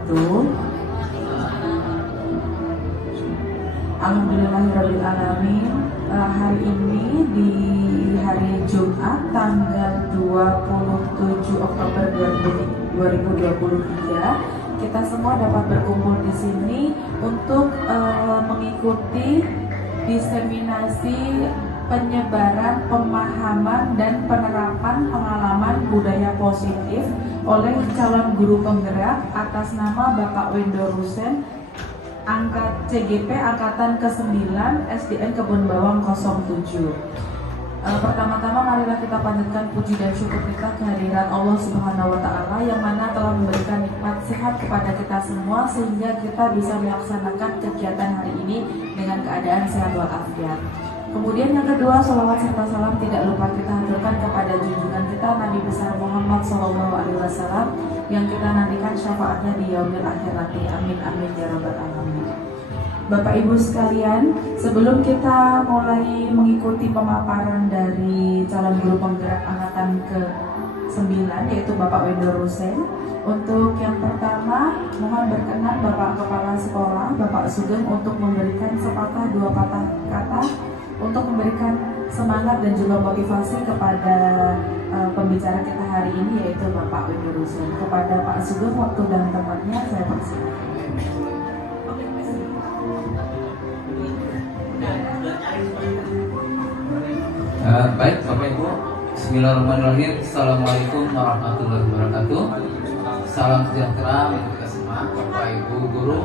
wabarakatuh. Alhamdulillahirrabbilalamin. Hari ini di hari Jumat tanggal 27 Oktober 2023 kita semua dapat berkumpul di sini untuk mengikuti diseminasi penyebaran pemahaman dan penerapan pengalaman budaya positif oleh calon guru penggerak atas nama Bapak Wendo Rusen, CGP Angkatan ke-9 SDN Kebun Bawang 07. Pertama-tama marilah kita panjatkan puji dan syukur kita kehadiran Allah Subhanahu wa Ta'ala yang mana telah memberikan nikmat sehat kepada kita semua sehingga kita bisa melaksanakan kegiatan hari ini dengan keadaan sehat walafiat. Kemudian yang kedua, sholawat serta salam tidak lupa kita haturkan kepada junjungan kita Nabi besar Muhammad SAW yang kita nantikan syafaatnya di yaumil akhirati. Amin amin ya rabbal alamin. Bapak Ibu sekalian, sebelum kita mulai mengikuti pemaparan dari calon guru penggerak angkatan ke-9 yaitu Bapak Wendo Rusen, untuk yang pertama mohon berkenan Bapak Kepala Sekolah Bapak Sugeng untuk memberikan sepatah dua patah kata untuk memberikan semangat dan juga motivasi kepada pembicara kita hari ini yaitu Bapak Wendo Rusen. Kepada Pak Sugeng, waktu dan tempatnya saya persilakan. Baik Bapak Ibu, Bismillahirrahmanirrahim. Assalamualaikum warahmatullahi wabarakatuh. Salam sejahtera bagi kita semua, Bapak Ibu guru,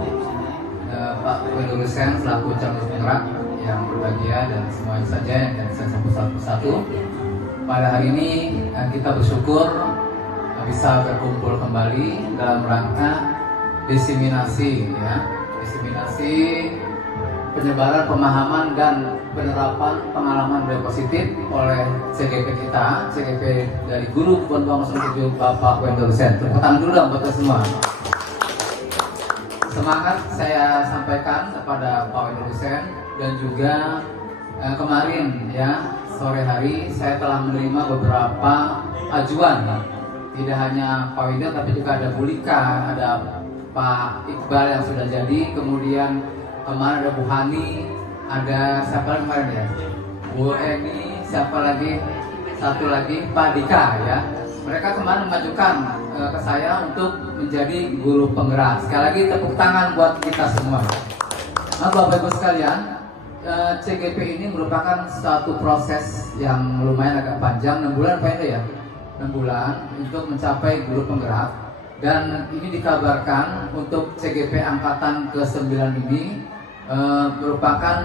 Pak Wendo Rusen selaku calon penggerak yang berbahagia dan semuanya saja yang saya sambut satu-satu. Pada hari ini kita bersyukur bisa berkumpul kembali dalam rangka diseminasi penyebaran pemahaman dan penerapan pengalaman budaya positif oleh CGP kita, CGP dari Guru Kebun Bawang 07 Bapak Wendo Rusen. Tepuk tangan dulu dong buat kita semua. Semangat saya sampaikan kepada Pak Wendo Rusen dan juga kemarin ya sore hari saya telah menerima beberapa ajuan, tidak hanya Pak Wendo tapi juga ada Bu Lika, ada Pak Iqbal yang sudah jadi, kemudian kemarin ada Bu Hani, ada siapa lagi kemarin ya, Bu Emi, siapa lagi, satu lagi Pak Dika ya. Mereka kemarin mengajukan ke saya untuk menjadi guru penggerak. Sekali lagi tepuk tangan buat kita semua. Nah Bapak Ibu sekalian, CGP ini merupakan suatu proses yang lumayan agak panjang, 6 bulan Pak Endo ya, 6 bulan untuk mencapai guru penggerak. Dan ini dikabarkan untuk CGP Angkatan ke-9 ini merupakan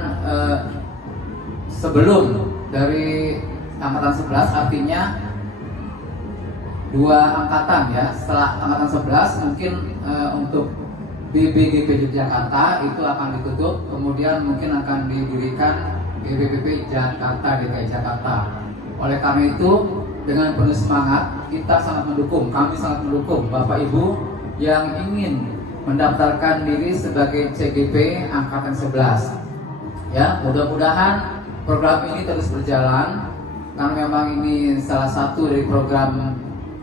sebelum dari Angkatan 11, artinya 2 angkatan ya. Setelah Angkatan 11 mungkin untuk BPGP Yogyakarta itu akan ditutup, kemudian mungkin akan didirikan BPGP Jakarta, DKI Jakarta. Oleh karena itu dengan penuh semangat kita sangat mendukung, kami sangat mendukung Bapak Ibu yang ingin mendaftarkan diri sebagai CGP Angkatan 11. Ya, mudah-mudahan program ini terus berjalan karena memang ini salah satu dari program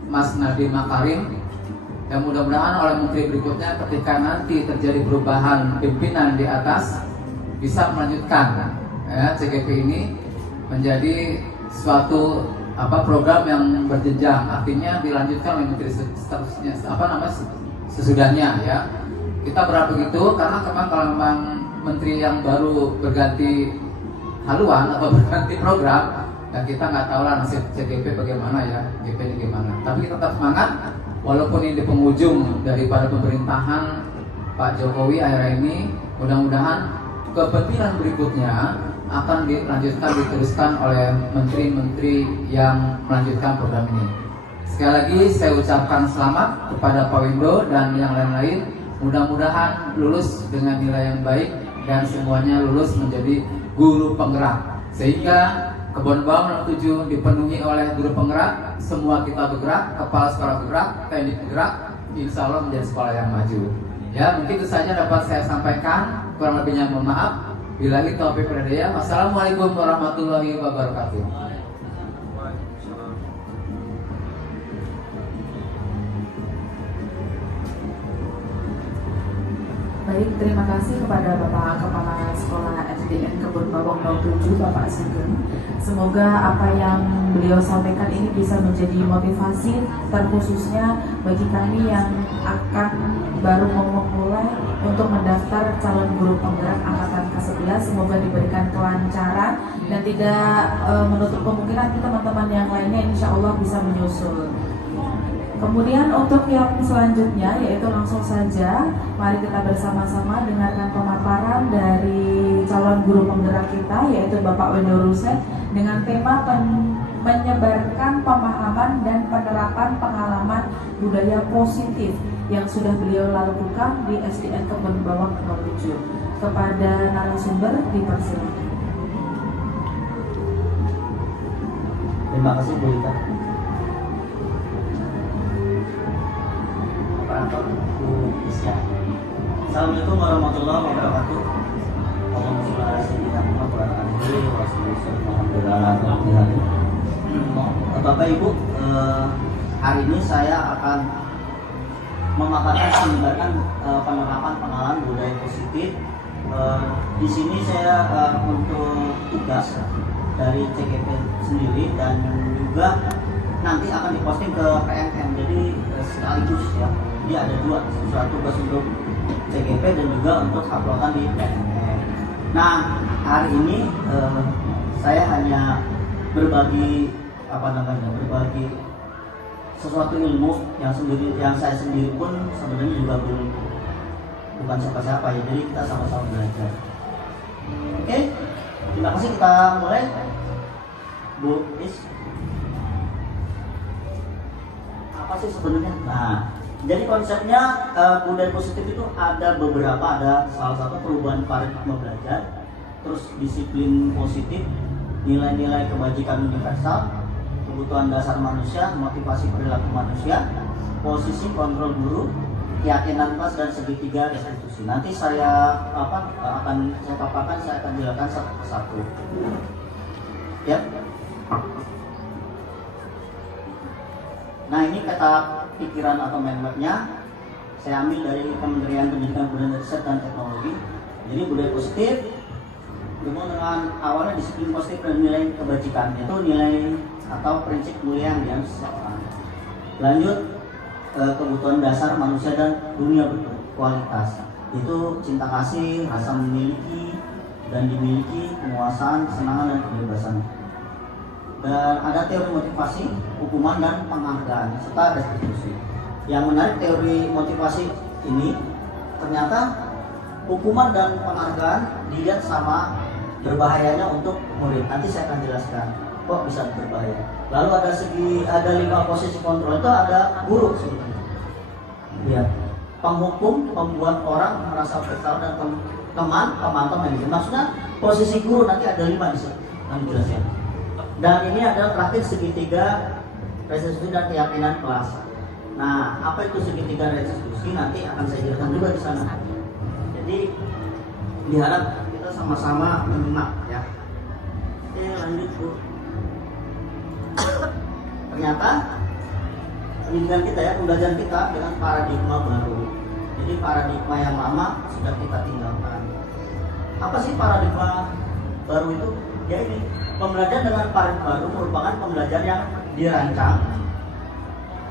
Mas Nadiem Makarim. Dan mudah-mudahan oleh menteri berikutnya ketika nanti terjadi perubahan pimpinan di atas bisa melanjutkan ya, CGP ini menjadi suatu program yang berjenjang, artinya dilanjutkan oleh menteri seterusnya sesudahnya ya. Kita berharap begitu karena kalau memang menteri yang baru berganti haluan atau berganti program dan kita nggak tahu lah nasib CGP bagaimana ya, GP ini gimana. Tapi kita tetap semangat walaupun ini di penghujung daripada pemerintahan Pak Jokowi akhir ini. Mudah-mudahan kepemimpinan berikutnya akan dilanjutkan, diteruskan oleh menteri-menteri yang melanjutkan program ini. Sekali lagi saya ucapkan selamat kepada Pak Wendo dan yang lain-lain. Mudah-mudahan lulus dengan nilai yang baik dan semuanya lulus menjadi guru penggerak, sehingga Kebun Bawang 07 dipenuhi oleh guru penggerak, semua kita bergerak, kepala sekolah bergerak, teknik bergerak, insya Allah menjadi sekolah yang maju. Ya, mungkin itu saja dapat saya sampaikan, kurang lebihnya mohon maaf. Billahi taufiq wal hidayah. Wassalamualaikum warahmatullahi wabarakatuh. Baik, terima kasih kepada Bapak Kepala Sekolah SDN Kebun Bawang 07, Bapak Sugeng. Semoga apa yang beliau sampaikan ini bisa menjadi motivasi terkhususnya bagi kami yang akan baru mau memulai untuk mendaftar calon guru penggerak angkatan ke-11. Semoga diberikan kelancaran dan tidak menutup kemungkinan teman-teman yang lainnya insya Allah bisa menyusul. Kemudian untuk yang selanjutnya yaitu langsung saja mari kita bersama-sama dengarkan pemaparan dari calon guru penggerak kita yaitu Bapak Wendo Ruset dengan tema menyebarkan pemahaman dan penerapan pengalaman budaya positif yang sudah beliau lakukan di SDN Kebun Bawang 07. Kepada narasumber dipersilakan. Terima kasih Bu Lita. Bu Isya. Assalamualaikum warahmatullahi wabarakatuh. Bapak Ibu, hari ini saya akan memaparkan menyebarkan penerapan pengalaman budaya positif. Di sini saya untuk tugas dari CGP sendiri dan juga nanti akan diposting ke PMM, jadi sekaligus ya. Jadi ada dua, satu tugas untuk CGP dan juga untuk uploadan di PMM. Nah, hari ini saya hanya berbagi berbagi sesuatu ilmu yang saya sendiri pun sebenarnya juga bukan siapa-siapa ya. Jadi kita sama-sama belajar. Oke, terima kasih, kita mulai. Bu Is, apa sih sebenarnya? Nah, jadi konsepnya budaya positif itu ada beberapa, ada salah satu perubahan paradigma belajar, terus disiplin positif, nilai-nilai kebajikan universal, kebutuhan dasar manusia, motivasi perilaku manusia, posisi kontrol guru, keyakinan kelas dan segitiga restitusi. Nanti saya akan saya paparkan, saya akan jelaskan satu persatu. Ya. Nah, ini kata pikiran atau mind map-nya saya ambil dari Kementerian Pendidikan, Kebudayaan, Riset dan Teknologi. Jadi budaya positif dimulai dengan awalnya disiplin positif dan nilai kebajikan, itu nilai atau prinsip mulia yang dianut seseorang. Lanjut kebutuhan dasar manusia dan dunia berkualitas, itu cinta kasih, rasa memiliki dan dimiliki, penguasaan, kesenangan dan kebebasan. Dan ada teori motivasi, hukuman dan penghargaan serta restitusi. Yang menarik teori motivasi ini, ternyata hukuman dan penghargaan dilihat sama berbahayanya untuk murid. Nanti saya akan jelaskan kok bisa berbahaya. Lalu ada 5 posisi kontrol, itu ada guru sebenarnya. Ya, penghukum, pembuat orang merasa bersalah, dan teman, pemantau, manajer. Maksudnya posisi guru nanti ada 5 di sini. Nanti jelaskan. Dan ini adalah terakhir segitiga restitusi dan keyakinan kelas. Nah, apa itu segitiga restitusi nanti akan saya jelaskan juga di sana. Jadi diharap kita sama-sama menyimak ya. Oke, lanjut Bu. Ternyata pendidikan kita ya, pembelajaran kita dengan paradigma baru. Jadi paradigma yang lama sudah kita tinggalkan. Apa sih paradigma baru itu? Ya ini, pembelajaran dengan paradigma baru merupakan pembelajaran yang dirancang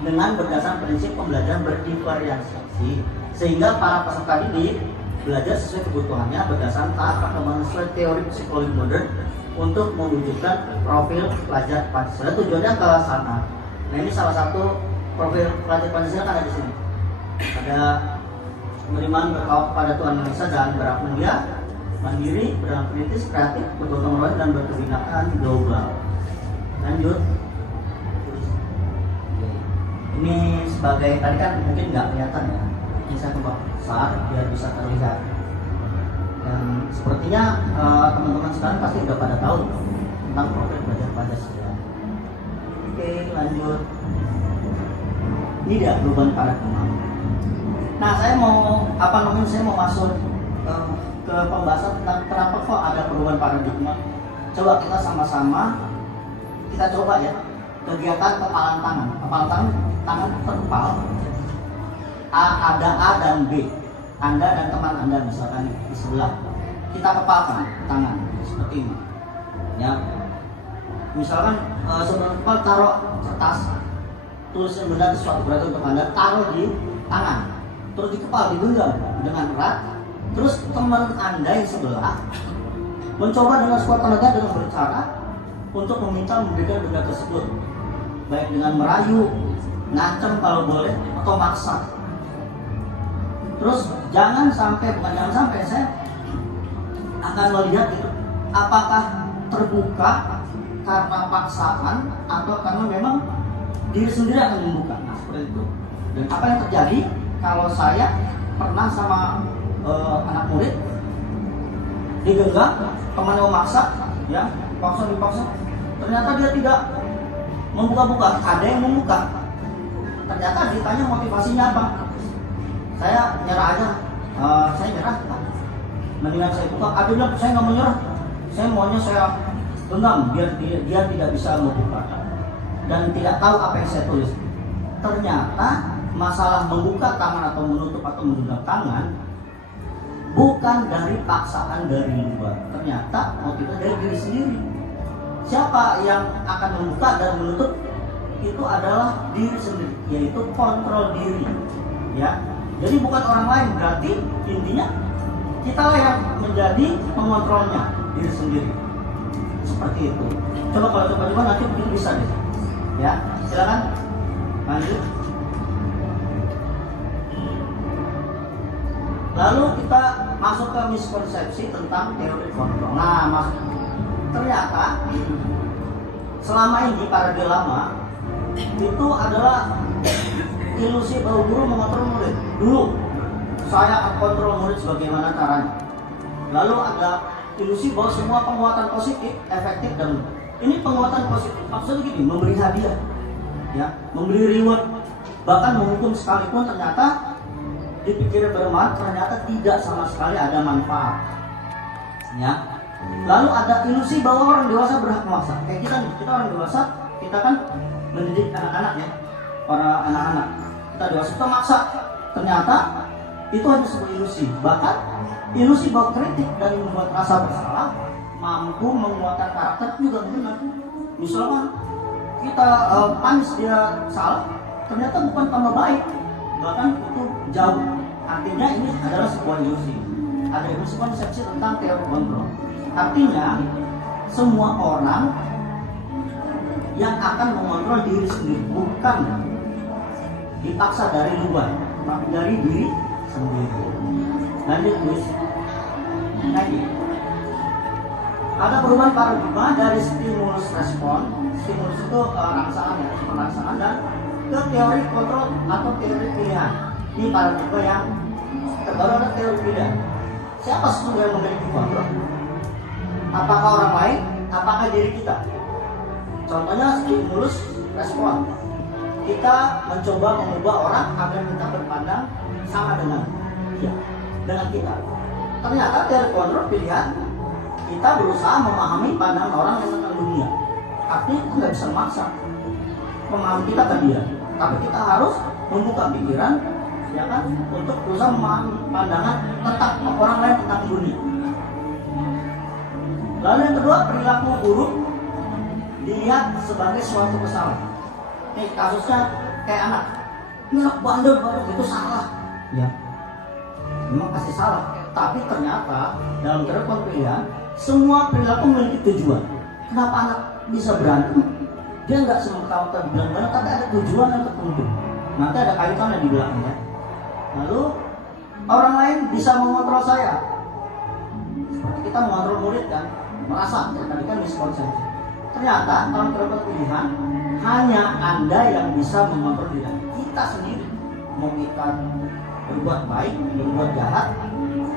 dengan berdasarkan prinsip pembelajaran berdifferensiasi, sehingga para peserta didik belajar sesuai kebutuhannya berdasarkan tahap perkembangan sesuai teori psikologi modern untuk mewujudkan profil pelajar Pancasila. Tujuannya ke sana. Nah, ini salah satu profil pelajar Pancasila kan ada di sini. Ada penerimaan berkawal pada Tuhan Yang Esa dan berhak mulia, mandiri, berdampak kritis, kreatif, bergotong royong dan berkebinekaan global. Lanjut. Ini sebagai, tadi kan mungkin nggak kelihatan ya. Ini saya coba besar biar bisa terlihat. Dan sepertinya teman-teman sekarang pasti udah pada tahu tentang profil pelajar Pancasila. Oke, lanjut. Ini dia perubahan paradigma. Nah, saya mau masuk ke pembahasan tentang kenapa kok ada perubahan paradigma. Coba kita sama-sama kita coba ya kegiatan kepalan tangan. Kepalan tangan terpal. Ada A dan B. Anda dan teman Anda misalkan di sebelah, kita kepalkan tangan seperti ini. Ya, misalkan sebelum kepal taruh kertas, tulisan benda sesuatu berat untuk Anda, taruh di tangan, terus di kepala digenggam dengan erat. Terus teman Anda yang sebelah mencoba dengan sekuat tenaga dengan bercara untuk meminta memberikan benda tersebut, baik dengan merayu, ngancam kalau boleh, atau maksa. Terus jangan sampai saya akan melihat itu apakah terbuka karena paksaan atau karena memang diri sendiri akan membuka. Nah, seperti itu. Dan apa yang terjadi kalau saya pernah sama anak murid digenggam, temannya memaksa, ya, dipaksa, ternyata dia tidak membuka-buka, ada yang membuka. Ternyata ditanya motivasinya apa, saya nyerah aja, saya nyerah, mendingan saya buka. Ada bilang saya nggak mau nyerah, saya maunya saya genggam biar dia tidak bisa membuka dan tidak tahu apa yang saya tulis. Ternyata masalah membuka tangan atau menutup atau menggenggam tangan bukan dari paksaan dari luar, ternyata motifnya dari diri sendiri. Siapa yang akan membuka dan menutup itu adalah diri sendiri, yaitu kontrol diri, ya. Jadi bukan orang lain, berarti intinya kita lah yang menjadi pengontrolnya, diri sendiri. Seperti itu. Coba kalau coba nanti begitu bisa deh, ya. Silakan lanjut. Lalu kita masuk ke miskonsepsi tentang teori kontrol. Nah, ternyata selama ini paradigma lama itu adalah ilusi bahwa guru mengontrol murid. Dulu saya akan kontrol murid sebagaimana caranya. Lalu ada ilusi bahwa semua penguatan positif efektif, dan ini penguatan positif maksudnya gini, memberi hadiah, ya, memberi reward, bahkan menghukum sekalipun ternyata dipikir bermanfaat, ternyata tidak sama sekali ada manfaat, ya. Lalu ada ilusi bahwa orang dewasa berhak memaksa. Kayak kita nih, kita orang dewasa, kita kan mendidik anak-anak, ya, para anak-anak. Kita dewasa kita maksa, ternyata itu hanya sebuah ilusi. Bahkan ilusi bahwa kritik dan membuat rasa bersalah mampu menguatkan karakter juga benar. Misalkan kita panis dia salah, ternyata bukan tambah baik, bahkan itu jauh. Artinya ini adalah sebuah ilusi. Ada ilusi konsepsi tentang teori kontrol. Artinya semua orang yang akan mengontrol diri sendiri, bukan dipaksa dari luar, tapi dari diri sendiri. Lanjut tulis. Lagi. Ada perubahan paradigma dari stimulus respon. Stimulus itu rangsangan, ya, rangsangan, dan ke teori kontrol atau teori pilihan. Ini paradigma yang terbaru, ada teori pilihan. Siapa sesungguhnya yang memiliki kontrol? Apakah orang lain? Apakah diri kita? Contohnya stimulus respon. Kita mencoba mengubah orang agar kita berpandang sama dengan dia, dengan kita. Ternyata teori kontrol pilihan, kita berusaha memahami pandangan orang yang tentang dunia. Artinya kita nggak bisa memaksa pemahaman kita ke dia, tapi kita harus membuka pikiran, ya kan, untuk berusaha memahami pandangan tentang orang lain tentang dunia. Lalu yang kedua, perilaku buruk dilihat sebagai suatu kesalahan. Nih kasusnya kayak anak, ini anak bandel itu salah, ya, memang pasti salah. Tapi ternyata dalam teori pilihan, semua perilaku memiliki tujuan. Kenapa anak bisa berantem? Dia nggak semata-mata bilang-bilang, tapi ada tujuan yang tertentu. Nanti ada kaitannya di belakangnya. Lalu orang lain bisa mengontrol saya. Seperti kita mengontrol murid kan, merasa tadi kan miskonsepsi. Ternyata dalam teori pilihan hanya Anda yang bisa mengontrol diri kita sendiri. Mau kita berbuat baik, berbuat jahat,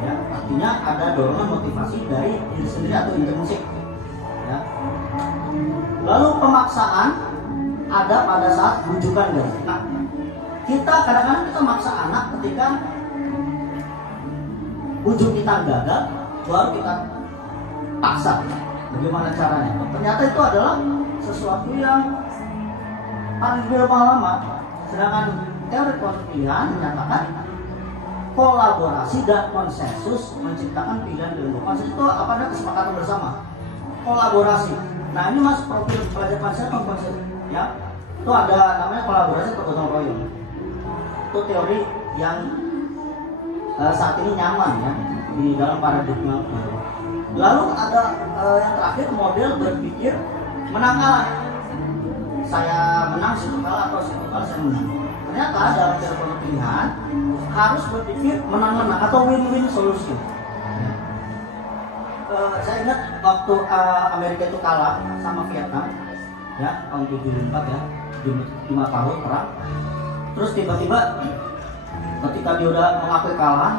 ya, artinya ada dorongan motivasi dari diri sendiri atau intrinsik, ya. Lalu pemaksaan ada pada saat rujukan guys. Nah, kita kadang-kadang kita maksa anak ketika ujung kita gagal, baru kita paksa. Bagaimana caranya? Ternyata itu adalah sesuatu yang paling lama. Sedangkan teori pilihan menyatakan kolaborasi dan konsensus menciptakan pilihan-pilihan. Konsensus itu apa? Ada kesepakatan bersama. Kolaborasi. Nah ini mas profil pelajar Pancasila konsensus, ya. Itu ada namanya kolaborasi atau gotong royong. Itu teori yang saat ini nyaman ya di dalam paradigma baru. Lalu ada yang terakhir model berpikir menang kalah. Saya menang situ kalah atau situ kalah saya menang. Ternyata dalam teori pilihan harus berpikir menang-menang atau win-win solution. Saya ingat waktu Amerika itu kalah sama Vietnam ya tahun 74 ya 5 tahun perang. Terus tiba-tiba ketika dia udah mengakui kalah,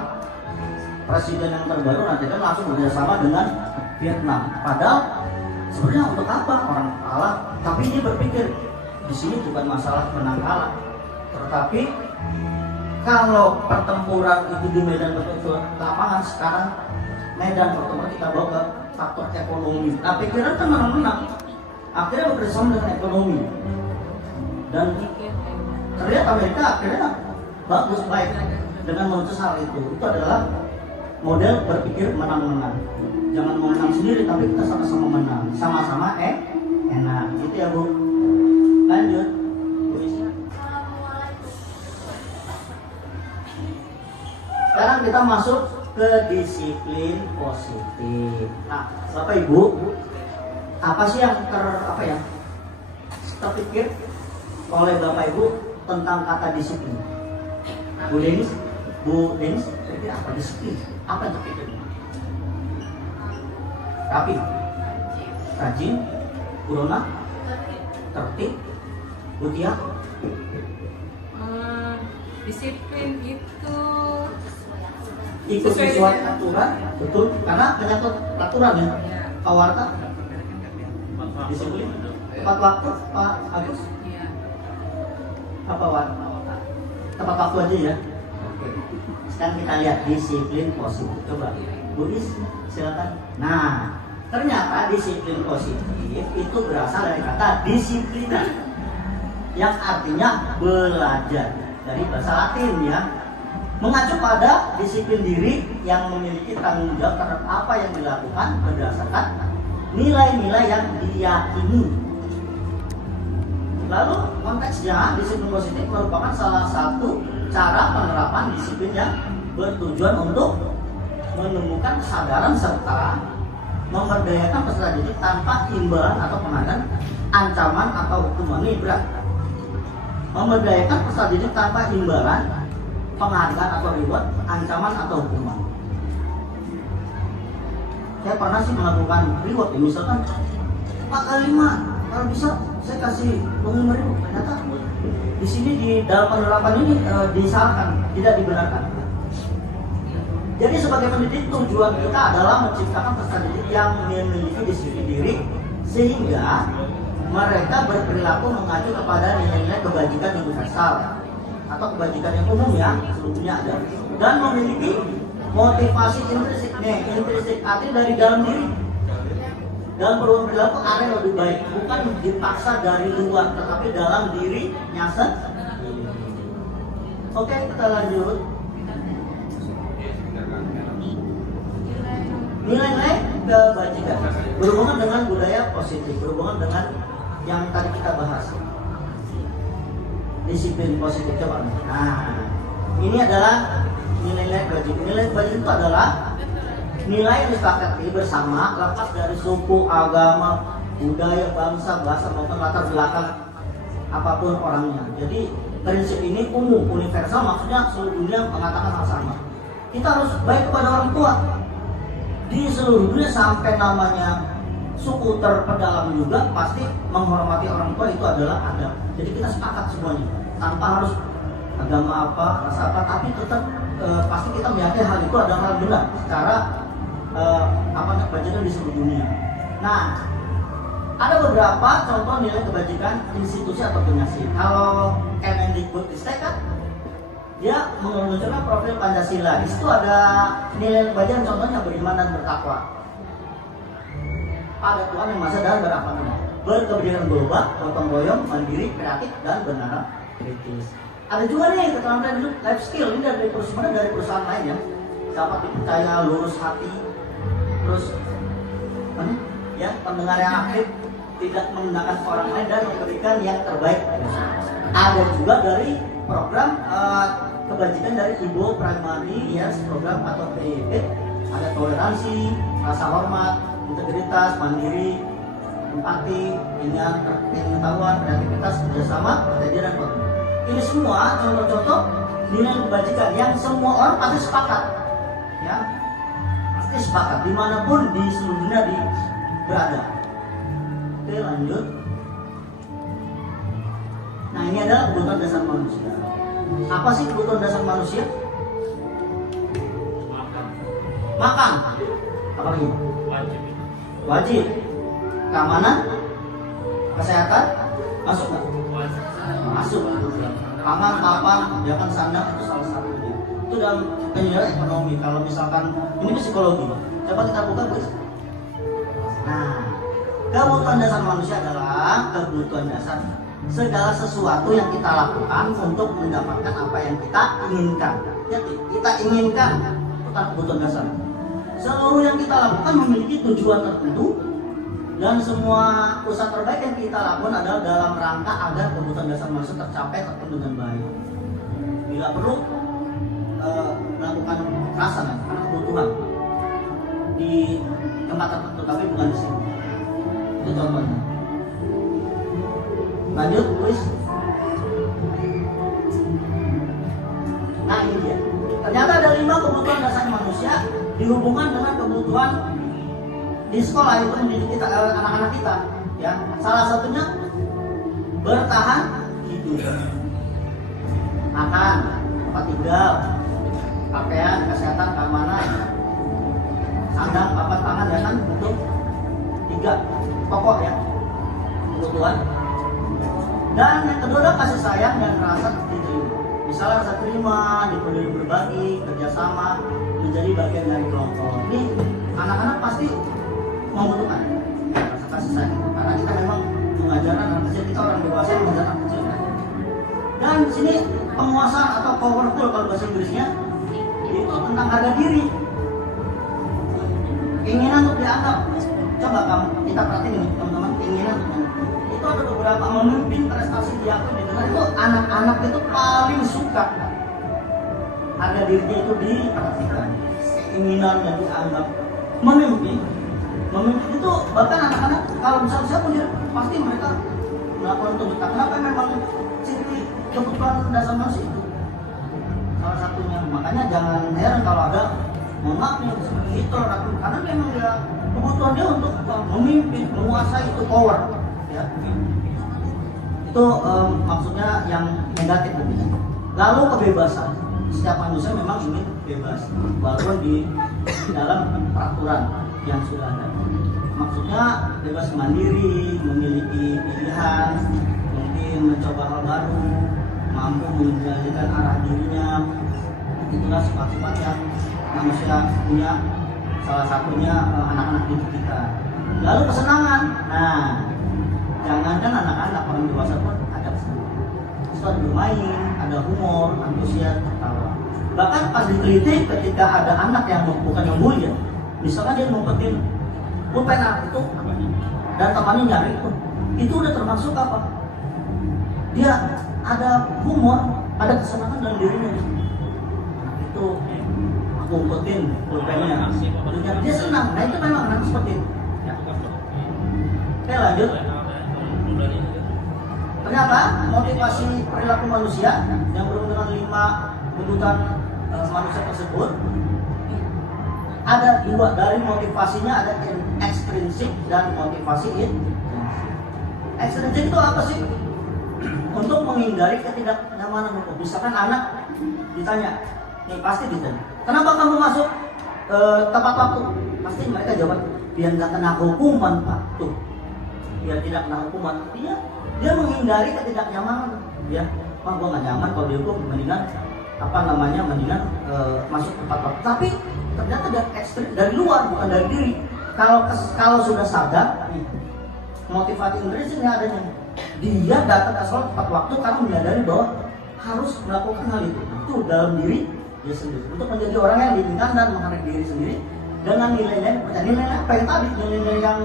presiden yang terbaru nanti kan langsung bekerjasama dengan Vietnam. Padahal sebenarnya untuk apa orang kalah? Tapi dia berpikir di sini bukan masalah menang kalah, tetapi kalau pertempuran itu di medan betul-betul lapangan, sekarang medan pertempuran kita bawa ke faktor ekonomi. Nah pikiran kan menang-menang, akhirnya bekerjasama dengan ekonomi dan terlihat Amerika akhirnya bagus baik dengan memutus hal itu. Itu adalah model berpikir menang-menang. Jangan menang sendiri tapi kita sama-sama menang, sama-sama enak. Itu ya Bu. Lanjut. Sekarang kita masuk ke disiplin positif. Nah, Bapak Ibu, apa sih yang terpikir oleh Bapak Ibu tentang kata disiplin? Bu Denis, kira-kira apa disiplin? Apa yang terpikir? Rapi, rajin, Burona, tertib, Butia. Disiplin itu Ikut sesuai aturan, betul? Karena menyangkut aturan ya. Kawarta, disiplin, tepat waktu, Pak Agus. ya. Apa Wan? Tepat waktu aja ya. Oke. Sekarang kita lihat disiplin positif. Coba, Bu Is, silakan. Nah, ternyata disiplin positif itu berasal dari kata disiplina, yang artinya belajar, dari bahasa Latin ya. Mengacu pada disiplin diri yang memiliki tanggung jawab terhadap apa yang dilakukan berdasarkan nilai-nilai yang diyakini. Lalu konteksnya disiplin positif merupakan salah satu cara penerapan disiplin yang bertujuan untuk menemukan kesadaran serta memberdayakan peserta didik tanpa imbalan atau penanganan ancaman atau hukuman. Ini berat. Memberdayakan peserta didik tanpa imbalan, penghargaan atau reward, ancaman atau hukuman. Saya pernah sih melakukan reward ya, misalkan Pak Kalima, kalau bisa saya kasih uang 5.000. Ternyata di sini di dalam penerapan ini disalahkan, tidak dibenarkan. Jadi sebagai pendidik tujuan kita adalah menciptakan peserta didik yang memiliki disiplin diri sehingga mereka berperilaku mengacu kepada nilai-nilai kebajikan universal atau kebajikan yang umum ya, seluruhnya ada, dan memiliki motivasi intrinsik. Intrinsik artinya dari dalam diri. Dalam perubahan perilaku ada yang lebih baik, bukan dipaksa dari luar, tetapi dalam diri nyasar. Oke, kita lanjut. Nilai-nilai kebajikan berhubungan dengan budaya positif, berhubungan dengan yang tadi kita bahas. Disiplin positif, coba. Nah, ini adalah nilai-nilai kebajikan. Nilai kebajikan itu adalah nilai yang disepakati bersama lepas dari suku, agama, budaya, bangsa, bahasa maupun latar belakang apapun orangnya. Jadi prinsip ini umum, universal, maksudnya seluruh dunia mengatakan hal sama. Kita harus baik kepada orang tua di seluruh dunia, sampai namanya suku terpedalam juga pasti menghormati orang tua, itu adalah adab. Jadi kita sepakat semuanya, tanpa harus agama apa, rasa apa, tapi tetap pasti kita meyakini hal itu adalah hal benar secara kebajikan di seluruh dunia. Nah, ada beberapa contoh nilai kebajikan institusi atau organisasi. Kalau Kemendikbudristek kan dia menunjukkan profil Pancasila. Di situ ada nilai kebajikan, contohnya beriman dan bertakwa, pada Tuhan yang Maha Esa dan berakhlak mulia, berkebijakan global, gotong royong, mandiri, kreatif, dan benar kritis. Ada juga nih keterampilan hidup life skill ini dari perusahaan lain ya. Dapat dipercaya, lurus hati, terus ya pendengar yang aktif, tidak menggunakan orang lain dan memberikan yang terbaik. Ada juga dari program kebajikan dari Ibu Primary Years Program atau PYP. Ada toleransi, rasa hormat, integritas, mandiri, empati, pengetahuan, kreativitas, kerjasama, kejadian dan komitmen. Ini semua contoh-contoh nilai kebajikan yang semua orang pasti sepakat, ya, pasti sepakat dimanapun di seluruh dunia berada. Oke, lanjut. Nah, ini adalah kebutuhan dasar manusia. Apa sih kebutuhan dasar manusia? Makan. Apa lagi? Wajib. Keamanan, kesehatan, masuk nggak? Masuk. Pangan, papan, jangan sandang itu salah satunya. Itu dalam penilaian ekonomi. Kalau misalkan ini psikologi, coba kita buka guys. Nah, kebutuhan dasar manusia adalah kebutuhan dasar segala sesuatu yang kita lakukan untuk mendapatkan apa yang kita inginkan. Jadi kita inginkan itu kebutuhan dasar. Seluruh yang kita lakukan memiliki tujuan tertentu dan semua usaha terbaik yang kita lakukan adalah dalam rangka agar kebutuhan dasar manusia tercapai dengan baik. Bila perlu melakukan kekerasan karena kebutuhan di tempat tertentu, tapi bukan di sini. Itu contohnya. Lanjut, please. Nah, ini dia. Ternyata ada 5 kebutuhan dasar manusia dihubungkan dengan kebutuhan di sekolah itu mendidik kita, anak-anak kita, ya. Salah satunya bertahan hidup, makan, tempat tinggal, pakaian, kesehatan, keamanan, sandang, papan tangan, ya kan, untuk 3 pokok ya kebutuhan. Dan yang kedua adalah kasih sayang dan rasa diterima. Misalnya rasa terima, dipelajari berbagi, kerjasama, menjadi bagian dari kelompok. Ini anak-anak pasti membutuhkan rasa kasih sayang karena kita memang mengajarkan anak kecil, kita orang dewasa yang mengajar anak kecil. Dan di sini penguasaan atau powerful kalau bahasa Inggrisnya itu tentang harga diri, keinginan untuk dianggap. Coba kita perhatiin ini teman-teman, keinginan untuk itu ada beberapa memimpin prestasi diakui di negara itu anak-anak itu paling suka harga dirinya itu diperhatikan, keinginan yang dianggap. Memimpin itu bahkan anak-anak kalau misalnya siapa dia pasti mereka melakukan tuntutan. Kenapa? Memang ciri kebutuhan dasar manusia itu salah satunya. Makanya jangan heran kalau ada mohon maaf nih seperti Hitler, karena memang dia kebutuhan dia untuk memimpin, menguasai, itu power ya. Itu maksudnya yang negatif begitu. Lalu kebebasan, setiap manusia memang ingin bebas walaupun di dalam peraturan yang sudah ada. Maksudnya bebas mandiri, memiliki pilihan, mungkin mencoba hal baru, mampu mengendalikan arah dirinya. Itulah sifat-sifat yang manusia punya, salah satunya anak-anak didik kita. Lalu kesenangan, nah jangankan anak-anak, orang dewasa pun ada kesenangan. Itu ada bermain, ada humor, antusias, tertawa. Bahkan pas diteliti ketika ada anak yang bukan yang mulia, misalkan dia ngumpetin pulpen itu dan temannya nyari itu udah termasuk apa? Dia ada humor, ada kesenangan dalam dirinya. Itu ngumpetin pulpennya, dia senang. Nah itu memang anak seperti itu. Ya. Oke, lanjut. Ternyata motivasi perilaku manusia yang berhubungan dengan 5 kebutuhan manusia tersebut ada 2. Dari motivasinya ada ekstrinsik dan motivasi intrinsik. Ekstrinsik itu apa sih? Untuk menghindari ketidaknyamanan hukum. Misalkan anak ditanya, nih pasti ditanya, kenapa kamu masuk tepat waktu? Pasti mereka jawab, biar nggak kena hukuman Pak. Tuh, biar tidak kena hukuman. Dia menghindari ketidaknyamanan. Ya, Pak gua nggak nyaman kalau dihukum, mendingan mendingan masuk tepat waktu. Tapi ternyata dari luar, bukan dari diri. Kalau sudah sadar, motivasi intrinsiknya adanya. Dia datang ke sekolah tepat waktu karena menyadari bahwa harus melakukan hal itu dalam diri dia sendiri untuk menjadi orang yang diinginkan dan menghargai diri sendiri dengan nilai-nilai percaya. Nilai apa yang tadi, nilai-nilai yang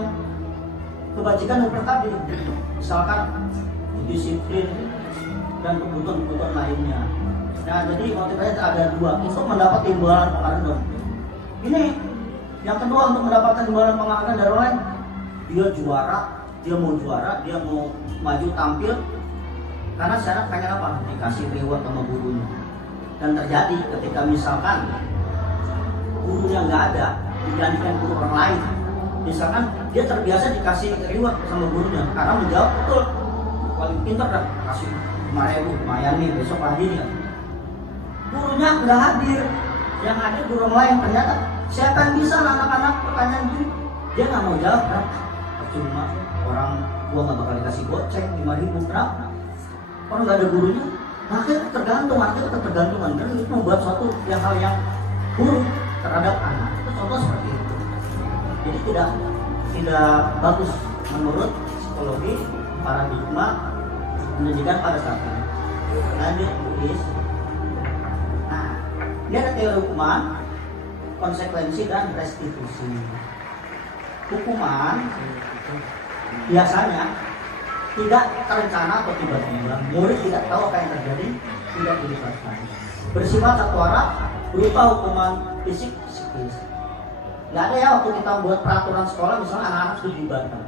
kebajikan dan tadi, misalkan disiplin dan kebutuhan lainnya. Nah, jadi motivasinya ada dua untuk mendapat imbalan penghargaan. Ini yang kedua, untuk mendapatkan imbalan penghargaan dari orang lain, dia juara, dia mau maju tampil, karena si anak pengen apa? Dikasih reward sama gurunya. Dan terjadi ketika misalkan gurunya nggak ada, digantikan guru orang lain, misalkan dia terbiasa dikasih reward sama gurunya karena menjawab betul, paling pintar dah, kasih 5.000 lumayan nih, besok lagi nih. Gurunya nggak hadir, yang hadir guru orang lain. Ternyata siapa yang bisa anak-anak pertanyaan itu, dia nggak mau jawab kan? Cuma orang gua nggak bakal dikasih goceng 5.000, kenapa? Orang nggak ada gurunya. Nah, akhirnya ketergantungan kan itu membuat suatu hal yang buruk terhadap anak. Itu contoh seperti itu. Jadi tidak bagus menurut psikologi paradigma pendidikan pada saat ini. Lanjut, Buis. Nah, ini ada teori hukuman, konsekuensi dan restitusi. Hukuman biasanya tidak terencana atau tiba-tiba, murid tidak tahu apa yang terjadi, tidak dilibatkan. Bersifat satu arah, berupa hukuman fisik, psikis. Nggak ada ya waktu kita buat peraturan sekolah, misalnya anak-anak itu dilibatkan.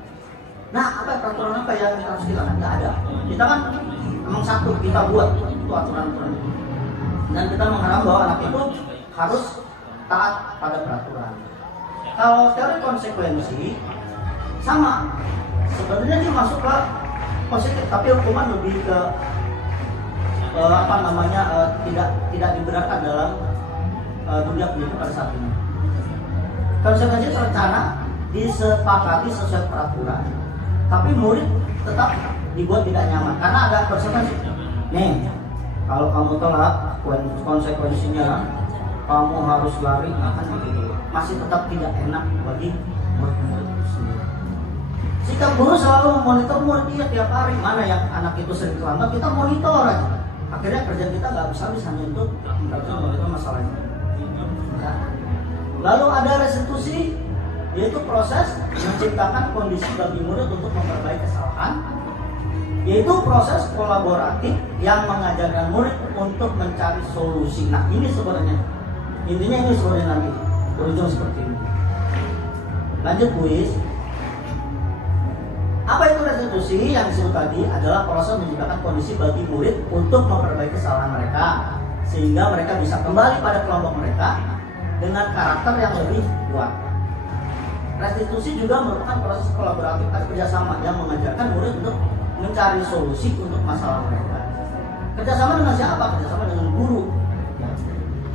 Nah, peraturan apa yang harus kita lakukan? Nggak ada. Kita kan memang satu, kita buat itu aturan-aturan. Dan kita mengharap bahwa anak itu harus taat pada peraturan. Kalau teori konsekuensi sama, sebenarnya dia masuk ke positif, tapi hukuman lebih ke tidak dibenarkan dalam dunia pendidikan pada saat ini. Konsekuensi terencana disepakati sesuai peraturan, tapi murid tetap dibuat tidak nyaman karena ada konsekuensi. Nih, kalau kamu telat, konsekuensinya kamu harus lari, akan begitu. Masih tetap tidak enak bagi murid-murid sendiri. Sikap guru selalu memonitor murid dia tiap hari. Mana yang anak itu sering terlambat, kita monitor aja. Akhirnya kerjaan kita nggak habis hanya untuk monitor masalah ini. Ya. Lalu ada restitusi, yaitu proses menciptakan kondisi bagi murid untuk memperbaiki kesalahan, yaitu proses kolaboratif yang mengajarkan murid untuk mencari solusi. Nah, ini sebenarnya intinya, ini sebenarnya nanti berujung seperti ini. Lanjut, Buis. Apa itu restitusi? Yang disebut tadi adalah proses menciptakan kondisi bagi murid untuk memperbaiki kesalahan mereka, sehingga mereka bisa kembali pada kelompok mereka dengan karakter yang lebih kuat. Restitusi juga merupakan proses kolaboratif atau kerjasama yang mengajarkan murid untuk mencari solusi untuk masalah mereka. Kerjasama dengan siapa? Kerjasama dengan guru,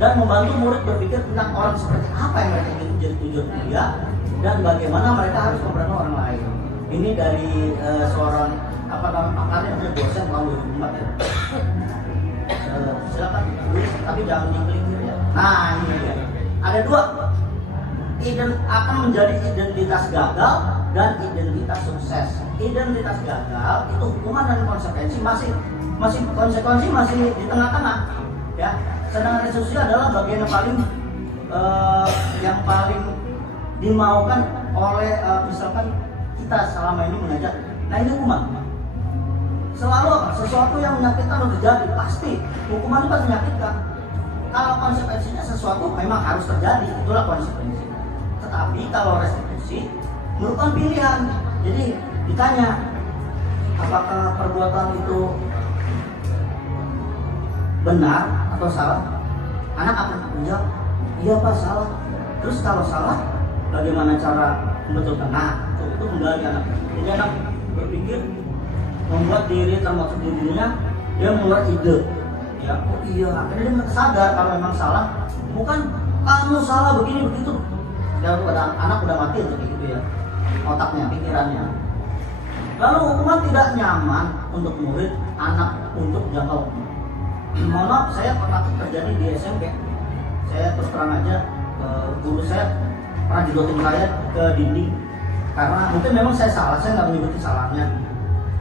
dan membantu murid berpikir tentang orang seperti apa yang mereka ingin menjadi tujuan kuliah dan bagaimana mereka harus memperhatikan orang lain. Ini dari seorang pakar yang dosen tahun 2004 ya. Silakan tulis, tapi jangan diklik ya. Nah, ini dia. Ada dua, akan menjadi identitas gagal dan identitas sukses. Identitas gagal itu hukuman dan konsekuensi masih di tengah-tengah, ya. Sedangkan restitusi adalah bagian yang paling dimaukan oleh misalkan kita selama ini mengajar. Nah, ini hukuman. Selalu apa? Sesuatu yang menyakitkan harus terjadi, pasti. Hukuman itu pasti menyakitkan. Kalau konsekuensinya sesuatu memang harus terjadi, itulah konsekuensi. Tetapi kalau restitusi merupakan pilihan. Jadi ditanya, apakah perbuatan itu benar atau salah? Anak akan menjawab, iya Pak, salah. Terus kalau salah, bagaimana cara membetulkan? Nah, itu kembali anak. Jadi anak berpikir, membuat diri termasuk dirinya, dia mengeluarkan ide. Ya, oh iya, akhirnya dia sadar kalau memang salah. Bukan kamu salah begini begitu. Ya, anak udah mati untuk itu ya, otaknya, pikirannya. Lalu hukuman tidak nyaman untuk murid, anak untuk jangka waktu. Mohon maaf, saya pernah terjadi di SMP. Saya terus terang aja, guru saya pernah jidotin saya ke dinding karena mungkin memang saya salah, saya nggak menyebut salahnya.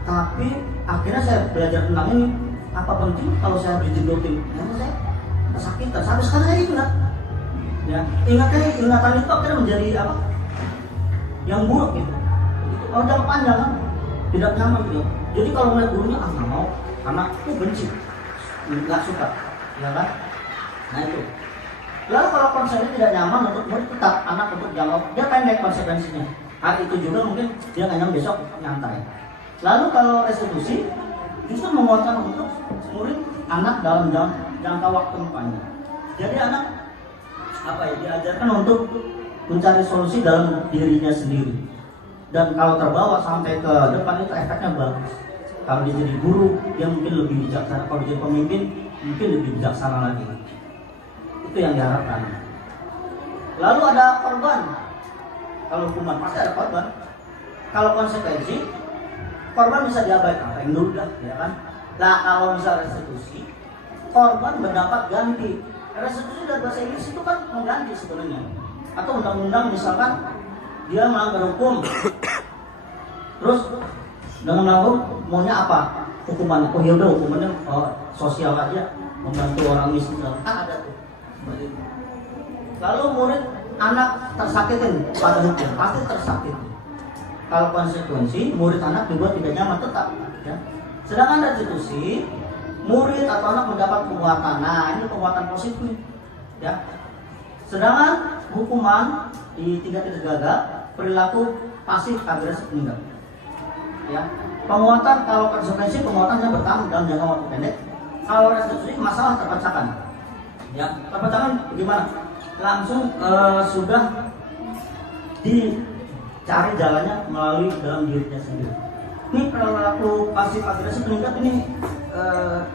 Tapi akhirnya saya belajar tentang ini, apa penting kalau saya dijedotin? Karena saya kesakitan. Sampai sekarang saya ingat. Ya, ingatan itu akhirnya menjadi apa? Yang buruk gitu. Kalau jangka panjang kan tidak nyaman gitu. Jadi kalau melihat gurunya nggak mau, karena benci, nggak suka, ya kan? Nah itu. Lalu kalau konsepnya tidak nyaman untuk murid, tetap anak untuk jangka, dia pendek konsekuensinya. Hari itu juga mungkin dia nggak nyaman, besok nyantai. Lalu kalau restitusi justru menguatkan untuk murid anak dalam jangka waktu panjang. Jadi anak apa ya, diajarkan untuk mencari solusi dalam dirinya sendiri. Dan kalau terbawa sampai ke depan itu efeknya bagus. Kalau dia jadi guru, dia mungkin lebih bijaksana. Kalau dia jadi pemimpin, mungkin lebih bijaksana lagi. Itu yang diharapkan. Lalu ada korban. Kalau hukuman pasti ada korban. Kalau konsekuensi, korban bisa diabaikan. Apa yang dulu dah, ya kan? Nah kalau bisa restitusi, korban mendapat ganti. Restitusi dari bahasa Inggris itu kan mengganti sebenarnya. Atau undang-undang misalkan dia melanggar hukum, terus dengan melanggar maunya apa hukumannya? Oh ya udah hukumannya sosial aja, membantu orang miskin, kan ada tuh. Lalu murid anak tersakitin pada hukum, pasti tersakiti. Kalau konsekuensi murid anak dibuat tidak nyaman tetap. Ya. Sedangkan restitusi murid atau anak mendapat penguatan. Nah ini penguatan positif. Ya. Sedangkan hukuman di tingkat terjaga perilaku pasif agresif meninggal. Ya, penguatan kalau konsekuensi penguatannya bertahan dalam jangka waktu pendek. Kalau restitusi masalah terpecahkan. Ya, terpecahkan bagaimana? Langsung sudah dicari jalannya melalui dalam dirinya sendiri. Ini perilaku pasif agresif meningkat ini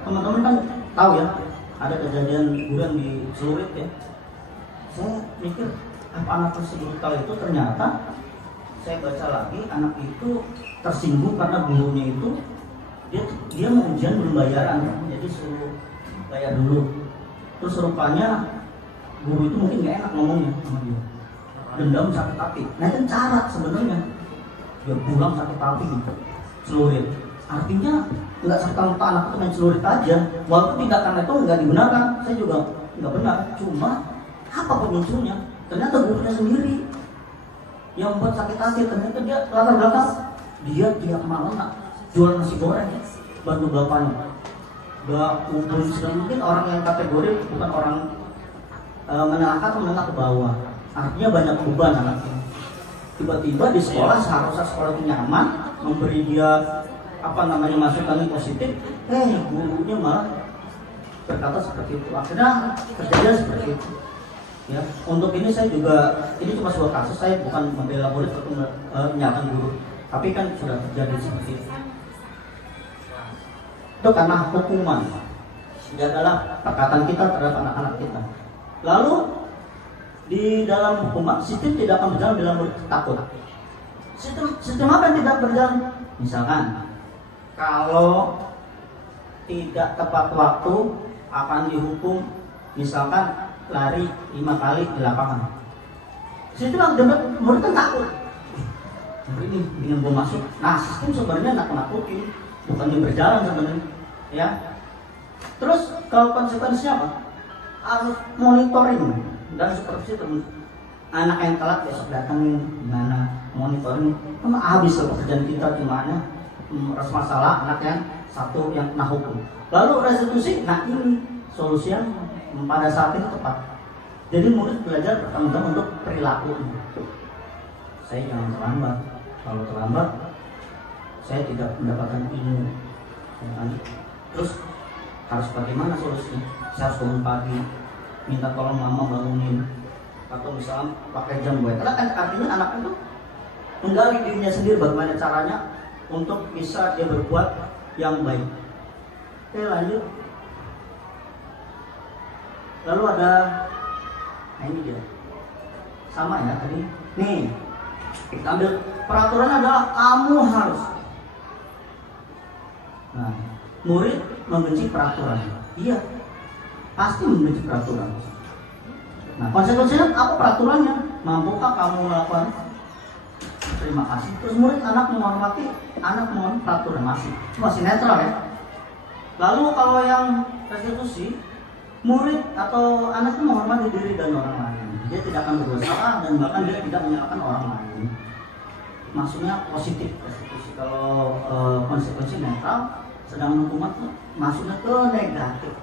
teman-teman kan tahu ya, ada kejadian guru di Celurit ya. Saya mikir apa anak tersebut kalau itu ternyata saya baca lagi anak itu tersinggung karena gurunya itu dia mau ujian belum bayaran ya. Jadi suruh bayar dulu. Terus rupanya guru itu mungkin nggak enak ngomongnya sama dia, dendam sakit hati. Nah itu cara sebenarnya dia pulang sakit hati gitu, celurit. Artinya nggak serta-merta anak itu main celurit aja, walaupun tindakan itu nggak dibenarkan. Saya juga nggak benar, cuma apa pemicunya? Ternyata gurunya sendiri yang membuat sakit hati. Ternyata dia latar belakang dia tiap malam nak jual nasi goreng bantu bapaknya. Belum sudah mungkin orang yang kategori bukan orang menengah atau menengah ke bawah. Artinya banyak beban anaknya. Tiba-tiba di sekolah seharusnya sekolah itu nyaman, memberi dia masukan yang positif. Gurunya malah berkata seperti itu. Akhirnya terjadi seperti itu. Ya, untuk ini saya juga, ini cuma sebuah kasus, saya bukan membela murid atau menyalahkan guru, tapi kan sudah terjadi seperti itu. Itu karena hukuman, ini adalah perkataan kita terhadap anak-anak kita. Lalu di dalam hukuman, sistem tidak akan berjalan bila murid takut. Sistem apa yang tidak berjalan? Misalkan, kalau tidak tepat waktu akan dihukum, misalkan lari 5 kali di lapangan. Situ yang murid kan takut. Murid ini ingin gue masuk. Nah sistem sebenarnya nakut-nakutin, bukan dia berjalan sebenarnya. Ya. Terus kalau konsekuensinya apa? Harus monitoring dan supervisi teman. Anak yang telat besok datangin gimana, monitoring. Habis pekerjaan kita gimana? Harus masalah anak yang satu yang kena hukum. Lalu restitusi, nah ini solusinya pada saat itu tepat. Jadi murid belajar pertama-tama untuk perilaku. Saya jangan terlambat. Kalau terlambat, saya tidak mendapatkan ilmu. Terus harus bagaimana solusinya? Saya harus bangun pagi, minta tolong mama bangunin, atau misalnya pakai jam gue. Karena kan artinya anak itu menggali dirinya sendiri bagaimana caranya untuk bisa dia berbuat yang baik. Oke, lanjut. Lalu ada, nah ini dia, sama ya tadi. Nih, kita ambil peraturan adalah kamu harus. Nah, murid membenci peraturan. Iya, pasti membenci peraturan. Nah, konsekuensinya apa peraturannya? Mampukah kamu melakukan? Terima kasih. Terus murid anak menghormati, anak mohon peraturan masih netral ya. Lalu kalau yang restitusi, murid atau anak itu menghormati diri dan orang lain. Dia tidak akan berbuat salah dan bahkan dia tidak menyalahkan orang lain. Maksudnya positif restitusi. Kalau konsekuensi netral, sedangkan hukuman itu maksudnya ke negatif.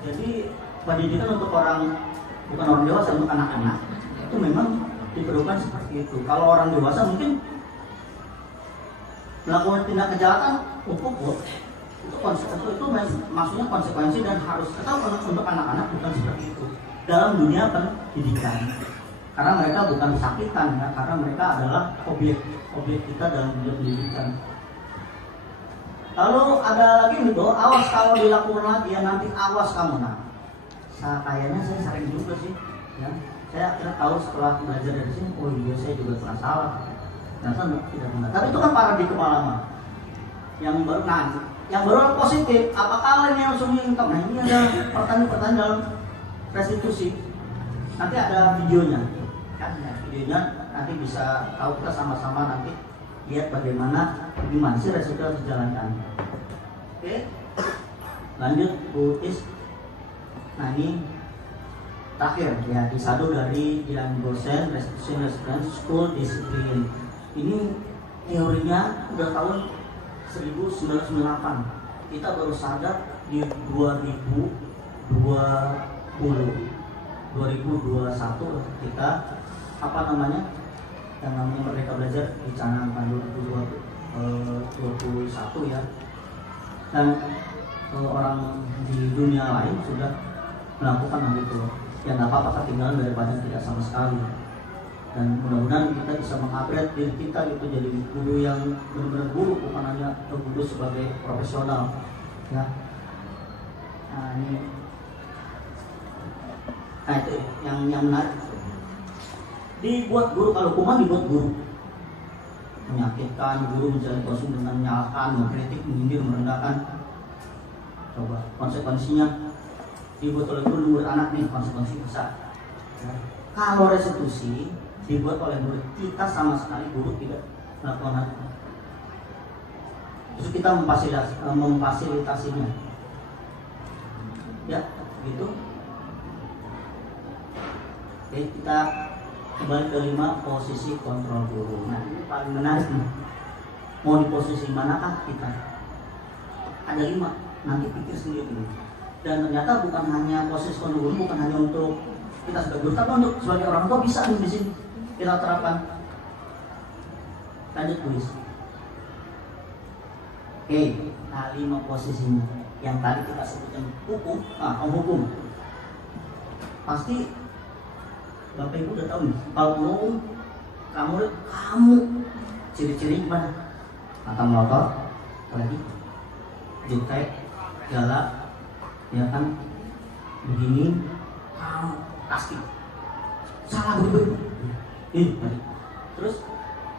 Jadi pendidikan untuk bukan orang dewasa, untuk anak-anak itu memang diperlukan seperti itu. Kalau orang dewasa mungkin melakukan tindak kejahatan, hukum itu konsekuensi, itu maksudnya konsekuensi dan harus ketahuan untuk anak-anak bukan seperti itu dalam dunia pendidikan. Karena mereka bukan sakitan ya, karena mereka adalah objek kita dalam dunia pendidikan. Lalu ada lagi gitu, awas kalau dilakukan lagi ya, nanti awas kamu. Nah, kayaknya saya sering juga sih ya. Saya akhirnya tahu setelah belajar dari sini, oh iya saya juga pernah salah. Ternyata tidak benar. Tapi itu kan paradigma lama. Yang baru yang baru positif, apakah ini yang langsung income? Nah, ini ada pertanyaan-pertanyaan dalam restitusi. Nanti ada videonya. Kan ya, videonya nanti bisa tahu, kita sama-sama nanti lihat gimana sih restitusi harus dijalankan. Oke. Lanjut Bu Is. Nah, ini terakhir ya, disado dari Dilan Dosen Restitusi School Discipline. Ini teorinya udah tahun 1998. Kita baru sadar di 2021 kita yang namanya Merdeka Belajar dicanangkan 2021 ya. Dan orang di dunia lain sudah melakukan hal itu. Ya nggak apa-apa ketinggalan daripada tidak sama sekali. Dan mudah-mudahan kita bisa mengupgrade diri kita gitu, jadi guru yang benar-benar guru, bukan hanya guru sebagai profesional ya. Nah ini, itu yang menarik, dibuat guru, kalau hukuman dibuat guru menyakitkan, guru menjalin kosong dengan menyalahkan, mengkritik, menyindir, merendahkan. Coba konsekuensinya dibuat oleh guru anak nih, konsekuensi besar ya. Kalau restitusi dibuat oleh murid, kita sama sekali guru tidak melakukan hal itu. Terus kita memfasilitasinya ya gitu. Oke, kita kembali ke 5 posisi kontrol guru. Nah ini paling menarik nih, mau di posisi manakah kita? Ada 5, nanti pikir sendiri nih. Dan ternyata bukan hanya posisi kontrol guru, bukan hanya untuk kita sebagai guru, tapi untuk sebagai orang tua bisa nih di sini kita terapkan. Lanjut tulis. Oke, nah 5 posisinya yang tadi kita sebutkan hukum. Hukum pasti Bapak Ibu udah tahu nih. Kalau hukum kamu ciri-ciri gimana? Mata melotot, apalagi jutek, galak, ya kan, begini, pasti salah begitu. Terus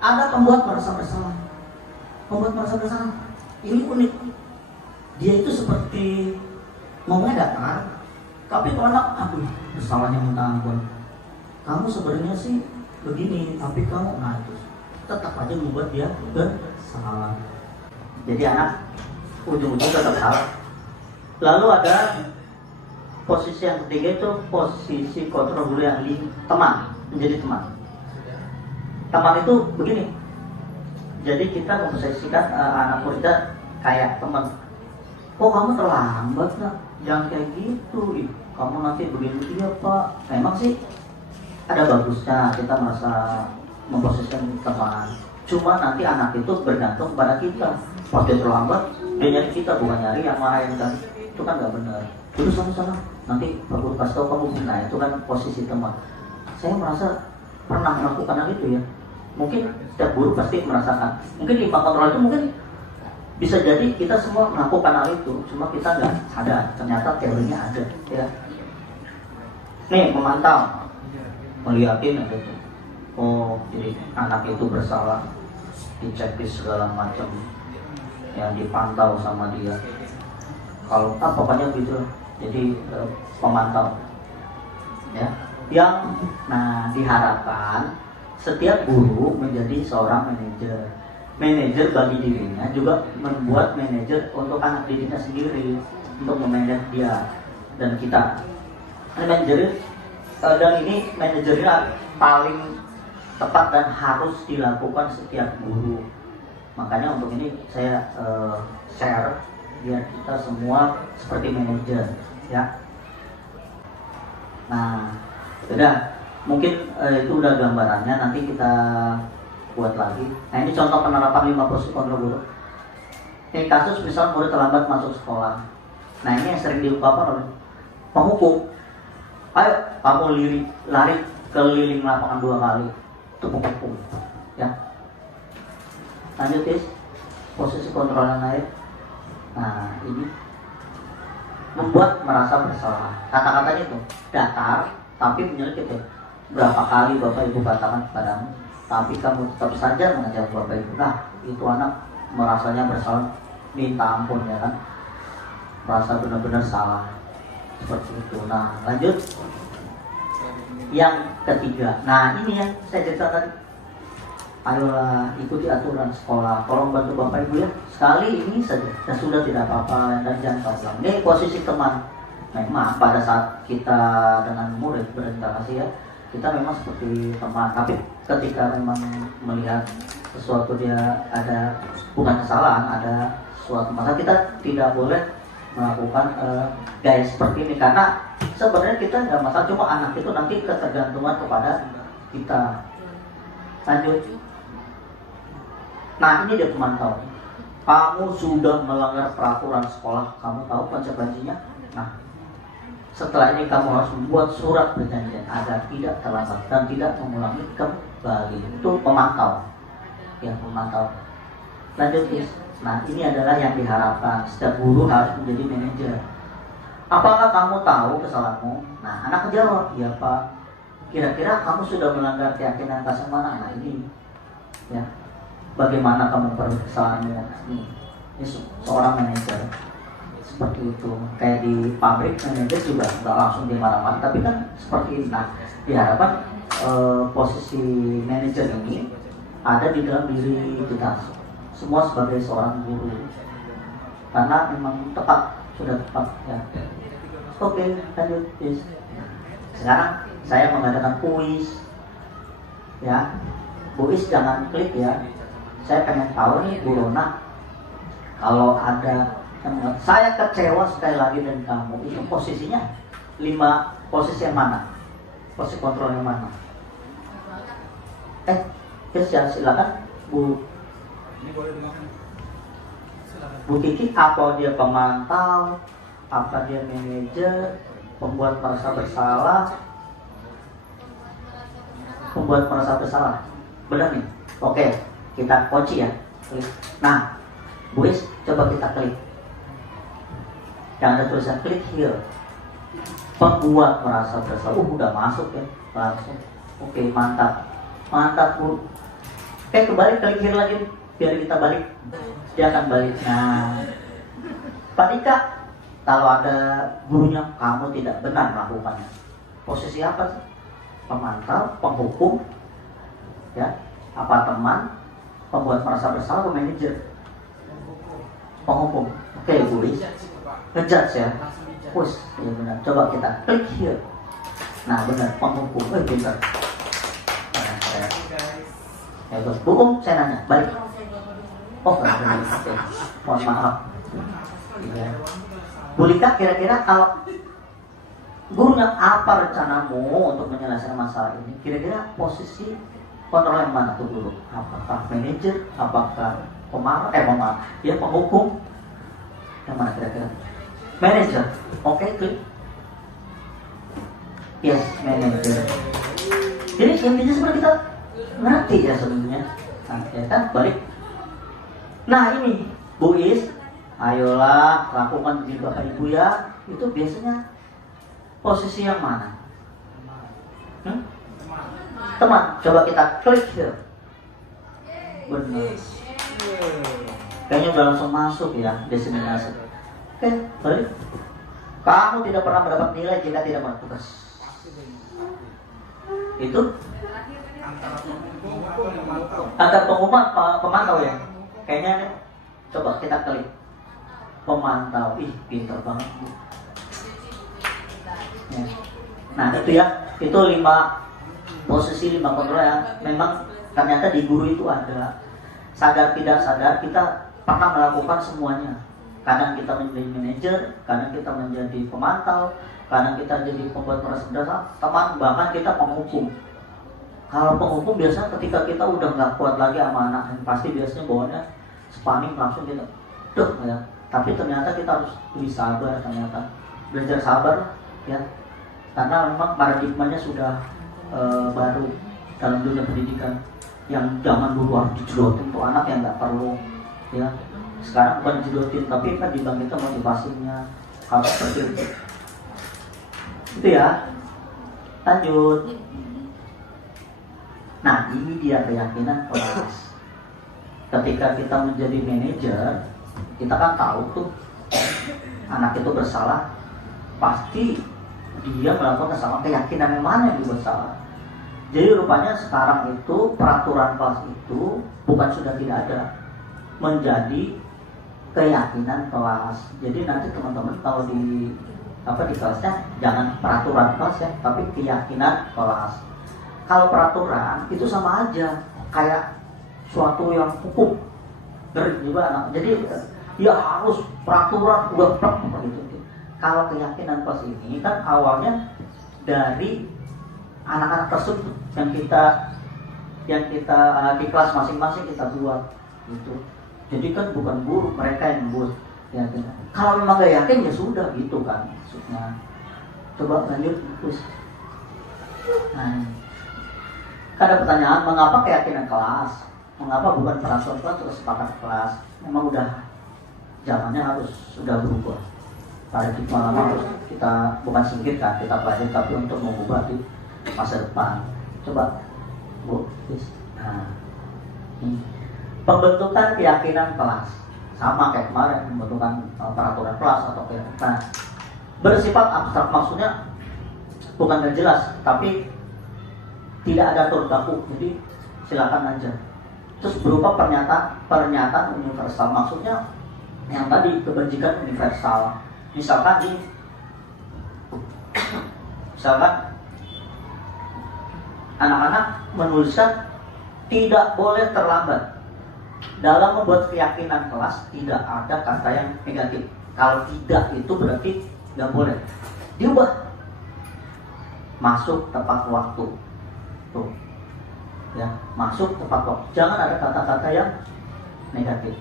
ada pembuat merasa bersalah. Ini unik. Dia itu seperti ngomongnya datar, tapi kalau anak, bersalahnya minta ampun. Kamu sebenarnya sih begini, tapi kamu itu tetap aja membuat dia bersalah. Jadi anak ujung-ujung tetap salah. Lalu ada posisi yang ketiga, itu posisi kontrol guru yang teman, menjadi teman. Teman itu begini. Jadi kita memposisikan anak muda kayak teman. Kok kamu terlambat nak? Jangan kayak gitu. Kamu nanti begini ya Pak. Memang sih ada bagusnya kita merasa memposisikan teman. Cuma nanti anak itu bergantung pada kita. Pas dia terlambat, dia nyari kita, bukan nyari yang lain kan. Itu kan nggak benar. Terus sana nanti Pak Guru kasih tahu kamu benar. Itu kan posisi teman. Saya merasa pernah melakukan hal itu ya. Mungkin setiap guru pasti merasakan. Mungkin 5 kontrol itu mungkin bisa jadi kita semua melakukan hal itu, cuma kita nggak sadar. Ternyata teorinya ada ya. Nih, memantau, melihatin ada itu. Oh, jadi anak itu bersalah, dicek di segala macam, yang dipantau sama dia. Kalau pokoknya gitu. Jadi pemantau ya. Yang diharapkan setiap guru menjadi seorang manajer manajer bagi dirinya juga membuat manajer untuk anak didiknya sendiri, untuk memanage dia dan kita. Manajer dan ini manajernya paling tepat dan harus dilakukan setiap guru. Makanya untuk ini saya share biar kita semua seperti manajer, ya. Nah, udah mungkin itu udah gambarannya. Nanti kita buat lagi. Nah, ini contoh penerapan 5 posisi kontrol guru. Ini kasus misal murid terlambat masuk sekolah. Nah, ini yang sering diungkapkan oleh penghukum. Ayo kamu lari keliling lapangan 2 kali. Itu penghukum, ya. Lanjut, guys. Posisi kontrol yang lain. Nah, ini membuat merasa bersalah. Kata-katanya itu datar tapi menyelekit, ya. Berapa kali Bapak Ibu katakan kepadamu, tapi kamu tetap saja mengajar Bapak Ibu. Nah, itu anak merasanya bersalah, minta ampun, ya kan. Merasa benar-benar salah. Seperti itu. Nah, lanjut. Yang ketiga. Nah, ini yang saya ceritakan. Ayolah ikuti aturan sekolah. Tolong bantu Bapak Ibu, ya. Sekali ini saja dan sudah tidak apa-apa, dan jangan kau. Ini posisi teman. Memang pada saat kita dengan murid berinteraksi, ya, kita memang seperti teman. Tapi ketika memang melihat sesuatu dia ada bukan kesalahan, ada suatu maka kita tidak boleh melakukan gaya seperti ini, karena sebenarnya kita nggak masalah, cuma anak itu nanti ketergantungan kepada kita. Lanjut. Nah, ini dia pemantau. Kamu sudah melanggar peraturan sekolah, kamu tahu konsekuensinya. Nah, setelah ini kamu harus membuat surat perjanjian agar tidak terlambat dan tidak mengulangi kembali. Itu pemantau, ya, pemantau. Lanjut, guys. Nah, ini adalah yang diharapkan. Setiap guru harus menjadi manajer. Apakah kamu tahu kesalahanmu? Nah, anak jawab, ya Pak. Kira-kira kamu sudah melanggar keyakinan kelas mana? Nah, ini, ya. Bagaimana kamu kesalahanmu? Ini seorang manajer seperti itu. Kayak di pabrik, manajer juga nggak langsung dimarah-marah, tapi kan seperti ini. Nah, diharapkan posisi manajer ini ada di dalam diri kita semua sebagai seorang guru, karena memang tepat, sudah tepat, ya. Oke, lanjut, yes. Sekarang saya mengadakan kuis, ya. Kuis jangan klik, ya. Saya pengen tahu nih, Bu Rona, kalau ada saya kecewa sekali lagi dengan kamu, itu posisinya 5 posisi yang mana? Posisi kontrol yang mana? Ya, silakan, Bu. Bu Kiki, apa dia pemantau, apa dia manajer, pembuat merasa bersalah, benar nih? Oke, kita kunci, ya. Klik. Nah, Bu Is, coba kita klik. Yang ada tulisan klik here. Pembuat merasa bersalah. Udah masuk, ya, langsung. Oke, mantap, Bu. Oke, kembali klik here lagi, biar kita balik. Dia akan balik. Nah, Pak Dika, kalau ada gurunya kamu tidak benar melakukannya, posisi apa sih? Pemantau, penghukum, ya, apa teman, pembuat merasa bersalah, manajer, penghukum. Oke, Bu, ngejudge, ya. Push, ya benar. Coba kita klik here. Nah, benar, penghukum. Pintar. Ya, Bu, saya nanya, balik. Oh, oke. Mohon maaf. Ya. Bu Lika, kira-kira kalau gurunya apa rencanamu untuk menyelesaikan masalah ini? Kira-kira posisi kontrol yang mana tuh guru? Apakah manajer? Apakah pemarah? Ya, penghukum? Yang mana kira-kira? Manajer. Oke, klik. Yes, manajer. Jadi intinya seperti kita ngerti, ya, sebenarnya. Nah, ya kan, balik. Nah, ini Bu Is, ayolah lakukan di Bapak Ibu, ya. Itu biasanya posisi yang mana? Teman, coba kita klik here. Benar. Kayaknya udah langsung masuk, ya, diseminasi. Oke, balik. Kamu tidak pernah mendapat nilai jika tidak melakukan tugas. Itu antar pengumuman pemantau, ya. kayaknya nih, coba kita klik pemantau. Ih, pinter banget Bu. Ya. Nah itu ya, itu 5 posisi, 5 kontrol yang memang ternyata di guru itu ada. Sadar tidak sadar kita pernah melakukan semuanya. Kadang kita menjadi manajer, kadang kita menjadi pemantau, kadang kita jadi pembuat merasa bersalah, teman, bahkan kita penghukum. Kalau penghukum biasanya ketika kita udah nggak kuat lagi sama anak, pasti biasanya bawaannya spaning langsung kita ya. Tapi ternyata kita harus lebih sabar, ternyata belajar sabar ya, karena memang paradigmanya sudah baru dalam dunia pendidikan. Yang zaman dulu harus dijedotin tuh anak yang nggak perlu ya, sekarang bukan dijedotin tapi kan dibangkitkan motivasinya harus seperti itu ya. Lanjut. Nah ini dia keyakinan kelas. Ketika kita menjadi manajer, kita kan tahu tuh anak itu bersalah, pasti dia melakukan kesalahan, keyakinan yang mana yang dibuat salah. Jadi rupanya sekarang itu peraturan kelas itu bukan sudah tidak ada, menjadi keyakinan kelas. Jadi nanti teman-teman kalau di kelasnya jangan peraturan kelas ya, tapi keyakinan kelas. Kalau peraturan itu sama aja kayak suatu yang hukum dari juga anak. Jadi ya harus peraturan udah gitu. Kalau keyakinan kelas ini kan awalnya dari anak-anak tersebut yang kita di kelas masing-masing kita buat gitu. Jadi kan bukan guru, mereka yang buat ya. Kalau memang gak yakin ya sudah gitu kan maksudnya. Coba lanjut terus. Nah, ada pertanyaan, mengapa keyakinan kelas? Mengapa bukan peraturan kelas atau sepakat kelas? Memang udah zamannya harus sudah berubah. Paradigma lama harus kita bukan singkirkan, kita pelajari tapi untuk mengubah di masa depan. Coba Bu, nah, pembentukan keyakinan kelas sama kayak kemarin pembentukan peraturan kelas atau keyakinan bersifat abstrak, maksudnya bukan gak jelas tapi tidak ada atur baku, jadi silakan aja. Terus berupa pernyataan universal, maksudnya yang tadi kebajikan universal. Misalkan anak-anak menuliskan tidak boleh terlambat. Dalam membuat keyakinan kelas tidak ada kata yang negatif. Kalau tidak itu berarti nggak boleh. Diubah. Masuk tepat waktu. Tuh. Ya, masuk tepat waktu. Jangan ada kata-kata yang negatif.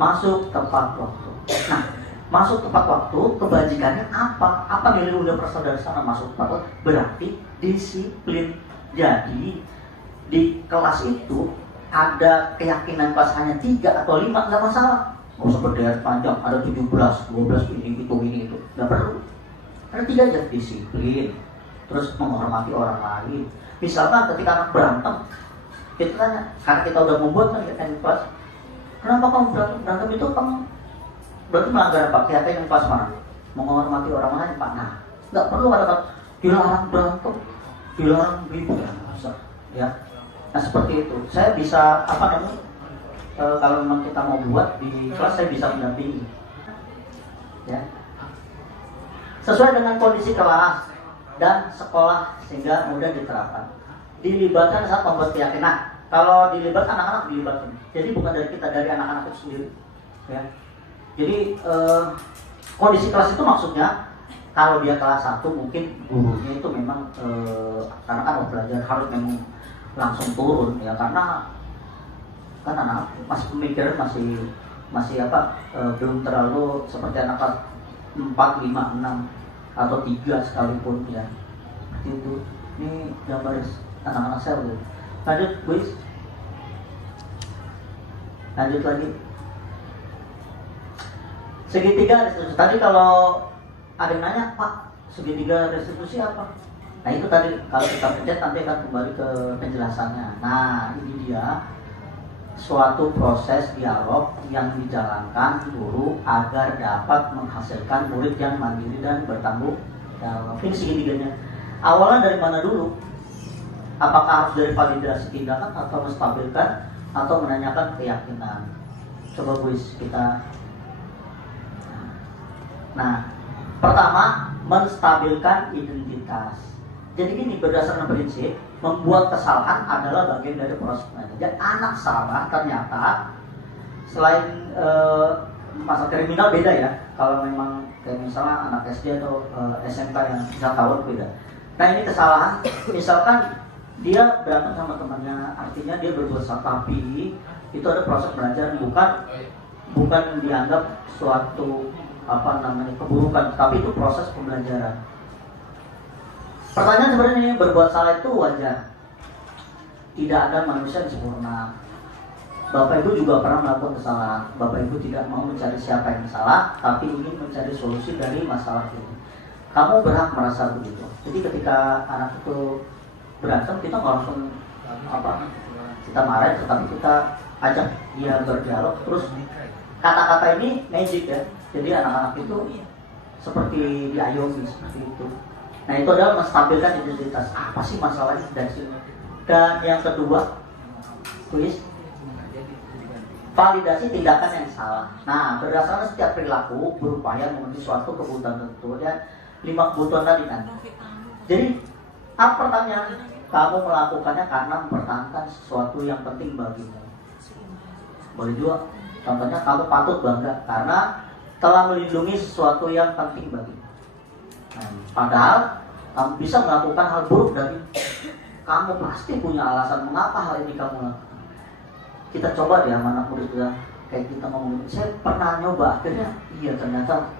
Masuk tepat waktu. Nah, masuk tepat waktu, kebajikannya apa? Apa nilai universal dari sana masuk tepat waktu? Berarti disiplin. Jadi di kelas itu ada keyakinan kelas hanya 3 atau 5 nggak masalah. Nggak usah berderet panjang. Ada 17, 12 ini itu nggak perlu. Ada 3 aja, disiplin. Terus menghormati orang lain. Misalkan ketika anak berantem, kita tanya, karena kita udah membuat kan keyakinan kelas, kenapa kamu berantem itu kamu berarti melanggar apa? Keyakinan kelas mana? Menghormati orang lain Pak. Nah, nggak perlu ada dilarang berantem, dilarang ribut ya. Nah seperti itu. Saya bisa kalau memang kita mau buat di kelas, saya bisa mendampingi ya. Sesuai dengan kondisi kelas dan sekolah sehingga mudah diterapkan. Dilibatkan saat membuat keyakinan. Kalau dilibatkan anak-anak dilibatkan. Jadi bukan dari kita, dari anak-anak itu sendiri ya. Jadi kondisi kelas itu maksudnya kalau dia kelas 1 mungkin gurunya itu memang karena kan belajar harus memang langsung turun ya, karena kan anak masih pemikiran masih belum terlalu seperti anak kelas 4, 5, 6 atau 3 sekalipun ya. Itu ini gambar anak-anak saya gitu. Lanjut quiz. Lanjut lagi. Segitiga restitusi. Tadi kalau ada yang nanya, Pak, segitiga restitusi apa? Nah itu tadi kalau kita pencet nanti akan kembali ke penjelasannya. Nah ini dia suatu proses dialog yang dijalankan guru agar dapat menghasilkan murid yang mandiri dan bertanggung jawab. Ini segitiganya. Awalnya dari mana dulu? Apakah harus dari validasi tindakan atau menstabilkan atau menanyakan keyakinan? Coba guys kita. Nah, pertama menstabilkan identitas. Jadi gini, berdasarkan prinsip membuat kesalahan adalah bagian dari proses belajar. Jadi anak salah ternyata selain masa kriminal beda ya. Kalau memang kayak misalnya anak SD atau SMK yang bisa tahun beda. Nah ini kesalahan, misalkan dia berantem sama temannya, artinya dia berbuat salah, tapi itu ada proses belajar, bukan dianggap suatu keburukan, tapi itu proses pembelajaran. Pertanyaan sebenarnya berbuat salah itu wajar. Tidak ada manusia yang sempurna. Bapak Ibu juga pernah melakukan kesalahan. Bapak Ibu tidak mau mencari siapa yang salah, tapi ingin mencari solusi dari masalah ini. Kamu berhak merasa begitu. Jadi ketika anak itu berantem, kita nggak langsung kita marah, tetapi kita ajak dia berdialog. Terus kata-kata ini magic ya. Jadi anak-anak itu seperti diayomi seperti itu. Nah itu adalah menstabilkan identitas. Apa sih masalahnya dari sini? Dan yang kedua, tulis validasi tindakan yang salah. Nah berdasarkan setiap perilaku berupaya memenuhi suatu kebutuhan tertentu dan 5 kebutuhan tadi kan. Jadi apa pertanyaan? Kamu melakukannya karena mempertahankan sesuatu yang penting bagimu. Boleh juga. Contohnya kamu patut bangga karena telah melindungi sesuatu yang penting bagimu. Nah, padahal kamu bisa melakukan hal buruk dari kamu pasti punya alasan mengapa hal ini kamu lakukan. Kita coba deh sama anak murid kita, kayak kita ngomongin, saya pernah nyoba, akhirnya iya ternyata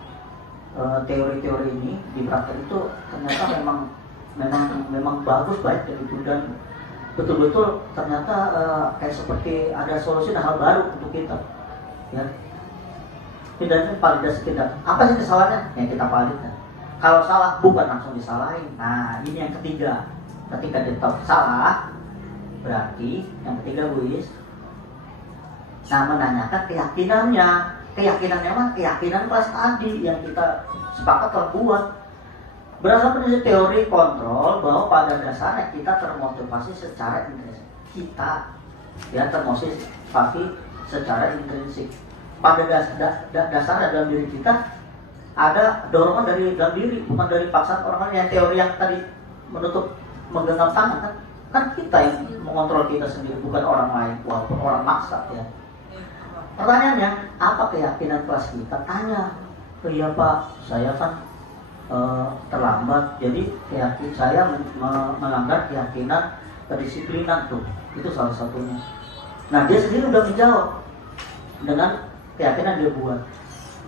teori-teori ini di praktek itu ternyata memang bagus, baik dan itu, dan betul-betul ternyata kayak seperti ada solusi dan hal baru untuk kita ya. Dan validasi kita, apa sih kesalahannya? Yang kita validkan. Kalau salah bukan langsung disalahin. Nah ini yang ketiga, ketika dia tahu salah, berarti yang ketiga Buis, nah menanyakan keyakinannya. Keyakinannya mah keyakinan kelas tadi yang kita sepakat telah buat. Berdasarkan prinsip teori kontrol bahwa pada dasarnya kita termotivasi secara intrinsik. Kita ya termotivasi secara intrinsik. Pada dasarnya dalam diri kita ada dorongan dari dalam diri, bukan dari paksaan orang lain. Yang teori yang tadi menggenggam tangan kan kita yang mengontrol kita sendiri, bukan orang lain, walaupun orang maksa ya. Pertanyaannya, apa keyakinan kelas kita? Tanya, iya Pak, saya kan terlambat, jadi saya melanggar keyakinan kedisiplinan tuh, itu salah satunya. Nah dia sendiri udah menjawab dengan keyakinan dia buat.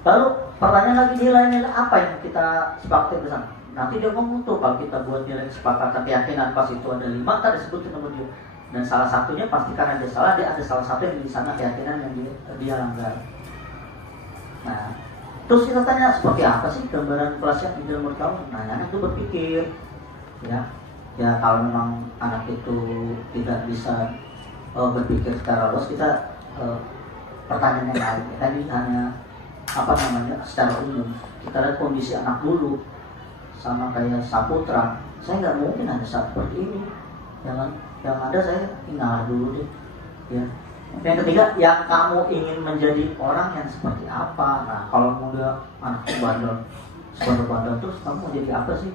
Lalu pertanyaan lagi nilai-nilai apa yang kita sepakati bersama? Nanti dia ngomong tuh kalau kita buat nilai kesepakatan keyakinan pas itu ada 5, kita disebutin sama dia. Dan salah satunya pasti karena dia salah, dia ada salah satu yang di sana keyakinan yang dia langgar. Nah, terus kita tanya seperti apa sih gambaran kelasnya di dalam kamu? Nah, anak itu berpikir, ya kalau memang anak itu tidak bisa berpikir secara luas, kita pertanyaan yang lain. Tadi hanya secara umum. Kita lihat kondisi anak dulu sama kayak Saputra. Saya nggak mungkin ada seperti ini, yang ada saya tinggal dulu deh. Ya. Yang ketiga, yang kamu ingin menjadi orang yang seperti apa? Nah, kalau muda anak bandel terus kamu mau jadi apa sih?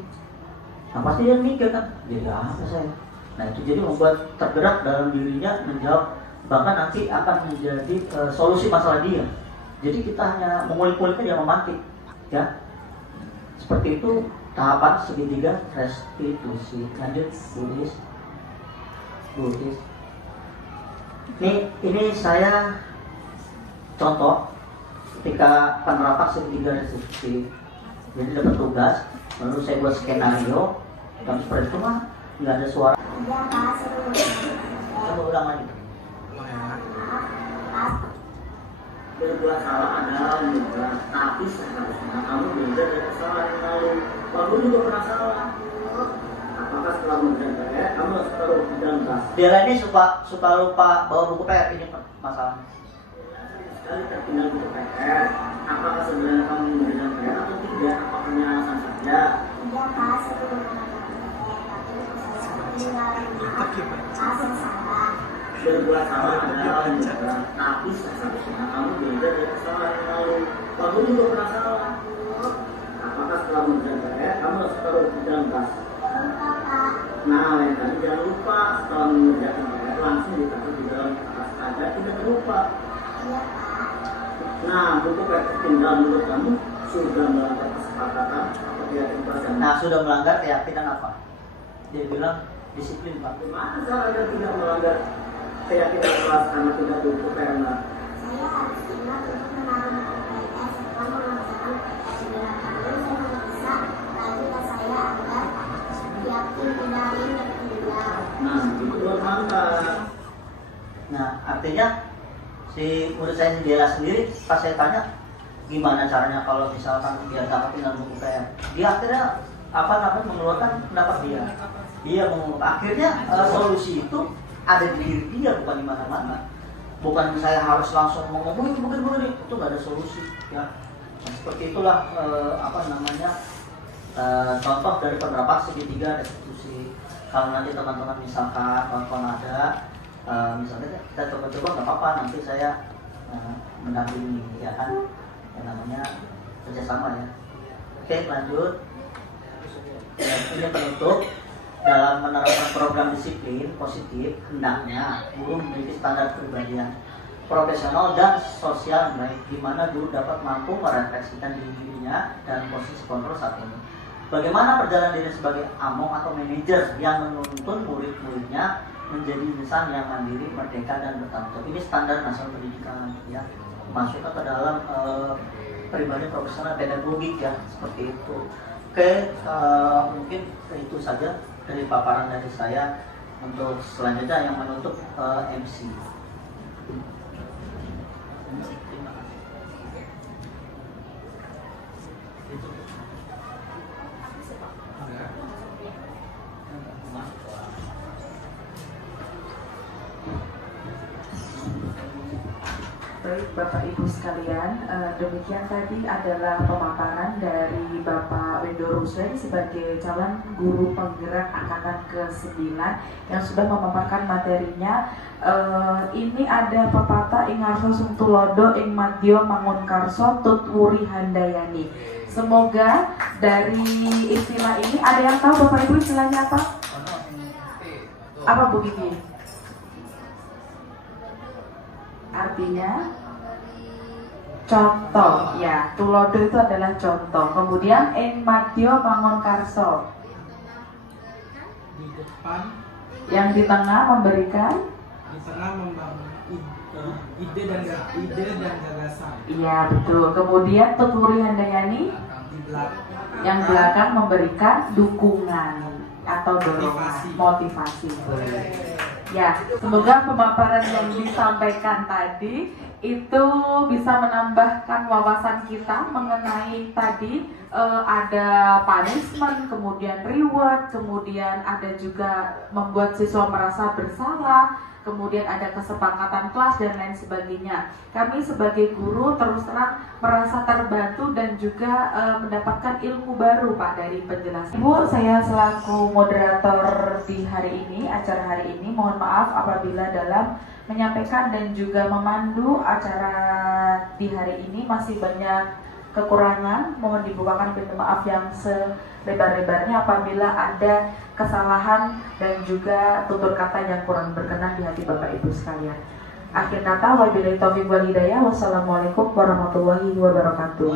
Nah pasti dia mikir kan, jadi apa saya? Nah itu jadi membuat tergerak dalam dirinya menjawab, bahkan nanti akan menjadi solusi masalah dia. Jadi kita hanya mengulik-ulik aja, memantik, ya. Seperti itu tahapan segitiga restitusi. Lanjut, Buddhis. Ini saya contoh ketika penerapan segitiga restitusi. Jadi dapat tugas, lalu saya buat skenario, dan seperti itu mah nggak ada suara. Saya ulang lagi. Berbuat salah adalah mudah, tapi seharusnya kamu belajar dari kesalahan yang lalu. Kamu juga pernah salah. Apakah setelah mengerjakan PR, kamu harus taruh di dalam tas? Dia ini suka lupa bawa buku PR, ini masalahnya. Sekali tertinggal buku PR, apakah sebenarnya kamu mengerjakan PR atau tidak? Apa hanya alasan saja? Tidak, Pak, sebelum mengerjakan PR, tapi seperti alasan salah. berbuat salah adalah menyerah. Tapi seharusnya kamu belajar dari kesalahan yang lalu. Kamu juga pernah salah. Apakah setelah mengerjakan PR kamu harus taruh di dalam tas? Nah, lain kali jangan lupa setelah mengerjakan PR langsung ditaruh di dalam tas agar tidak terlupa. Nah, buku tinggal menurut kamu sudah melanggar kesepakatan atau keyakinan? Nah, sudah melanggar keyakinan apa? Dia bilang disiplin, Pak. Gimana caranya tidak melanggar keyakinan kelas karena tidak buku karena Saya harus ingat untuk menaruh buku PS setelah mengerjakan PS. Bila perlu saya memeriksa lagi tas saya agar yakin tidak ada yang tertinggal. nah, itu buat mantap. Nah, artinya si murid saya dia sendiri pas saya tanya gimana caranya kalau misalkan dia dapat dengan buku PS, dia akhirnya mengeluarkan pendapat dia. Dia akhirnya solusi itu ada di diri dia, bukan di mana-mana. Bukan saya harus langsung ngomong begini, itu nggak ada solusi ya. Nah, seperti itulah contoh dari penerapan segitiga restitusi. Kalau nanti teman-teman misalkan kawan-kawan ada misalnya kita coba-coba nggak apa-apa, nanti saya mendampingi ya kan, yang namanya kerjasama ya. Oke, lanjut. Ini penutup. Dalam menerapkan program disiplin positif, hendaknya guru memiliki standar kepribadian profesional dan sosial yang baik, di mana guru dapat mampu merefleksikan dirinya dan posisi kontrol saat ini. Bagaimana perjalanan diri sebagai among atau manajer yang menuntun murid-muridnya menjadi insan yang mandiri, merdeka, dan bertanggung jawab. Ini standar nasional pendidikan ya, masuk ke dalam pribadi profesional pedagogik ya, seperti itu. Oke, mungkin itu saja dari paparan dari saya. Untuk selanjutnya yang menutup MC. Baik Bapak Ibu sekalian, demikian tadi adalah pemaparan dari Bapak Wendo Ruslen sebagai calon guru penggerak angkatan ke-9 yang sudah memaparkan materinya. Ini ada pepatah ing ngarsa sung tulodo ing madya mangun karso tut wuri handayani. Semoga dari istilah ini ada yang tahu Bapak Ibu istilahnya apa? Apa Bu Kiki? Artinya contoh ya, tulodo itu adalah contoh. Kemudian ing madya mangun karso, di depan, yang di tengah memberikan, di tengah membangun ide dan gagasan. iya betul. Kemudian tuturi handayani, Di belakang, yang belakang memberikan dukungan atau dorongan, motivasi. Ya, semoga pemaparan yang disampaikan tadi itu bisa menambahkan wawasan kita mengenai tadi ada punishment, kemudian reward, kemudian ada juga membuat siswa merasa bersalah, kemudian ada kesepakatan kelas dan lain sebagainya. Kami sebagai guru terus terang merasa terbantu dan juga mendapatkan ilmu baru Pak dari penjelasan. Ibu, saya selaku moderator di hari ini, acara hari ini, mohon maaf apabila dalam menyampaikan dan juga memandu acara di hari ini masih banyak kekurangan. Mohon dibukakan pintu maaf yang selebar-lebarnya apabila ada kesalahan dan juga tutur kata yang kurang berkenan di hati Bapak Ibu sekalian. Akhir kata, wabillahi taufiq wal hidayah. Wassalamualaikum warahmatullahi wabarakatuh.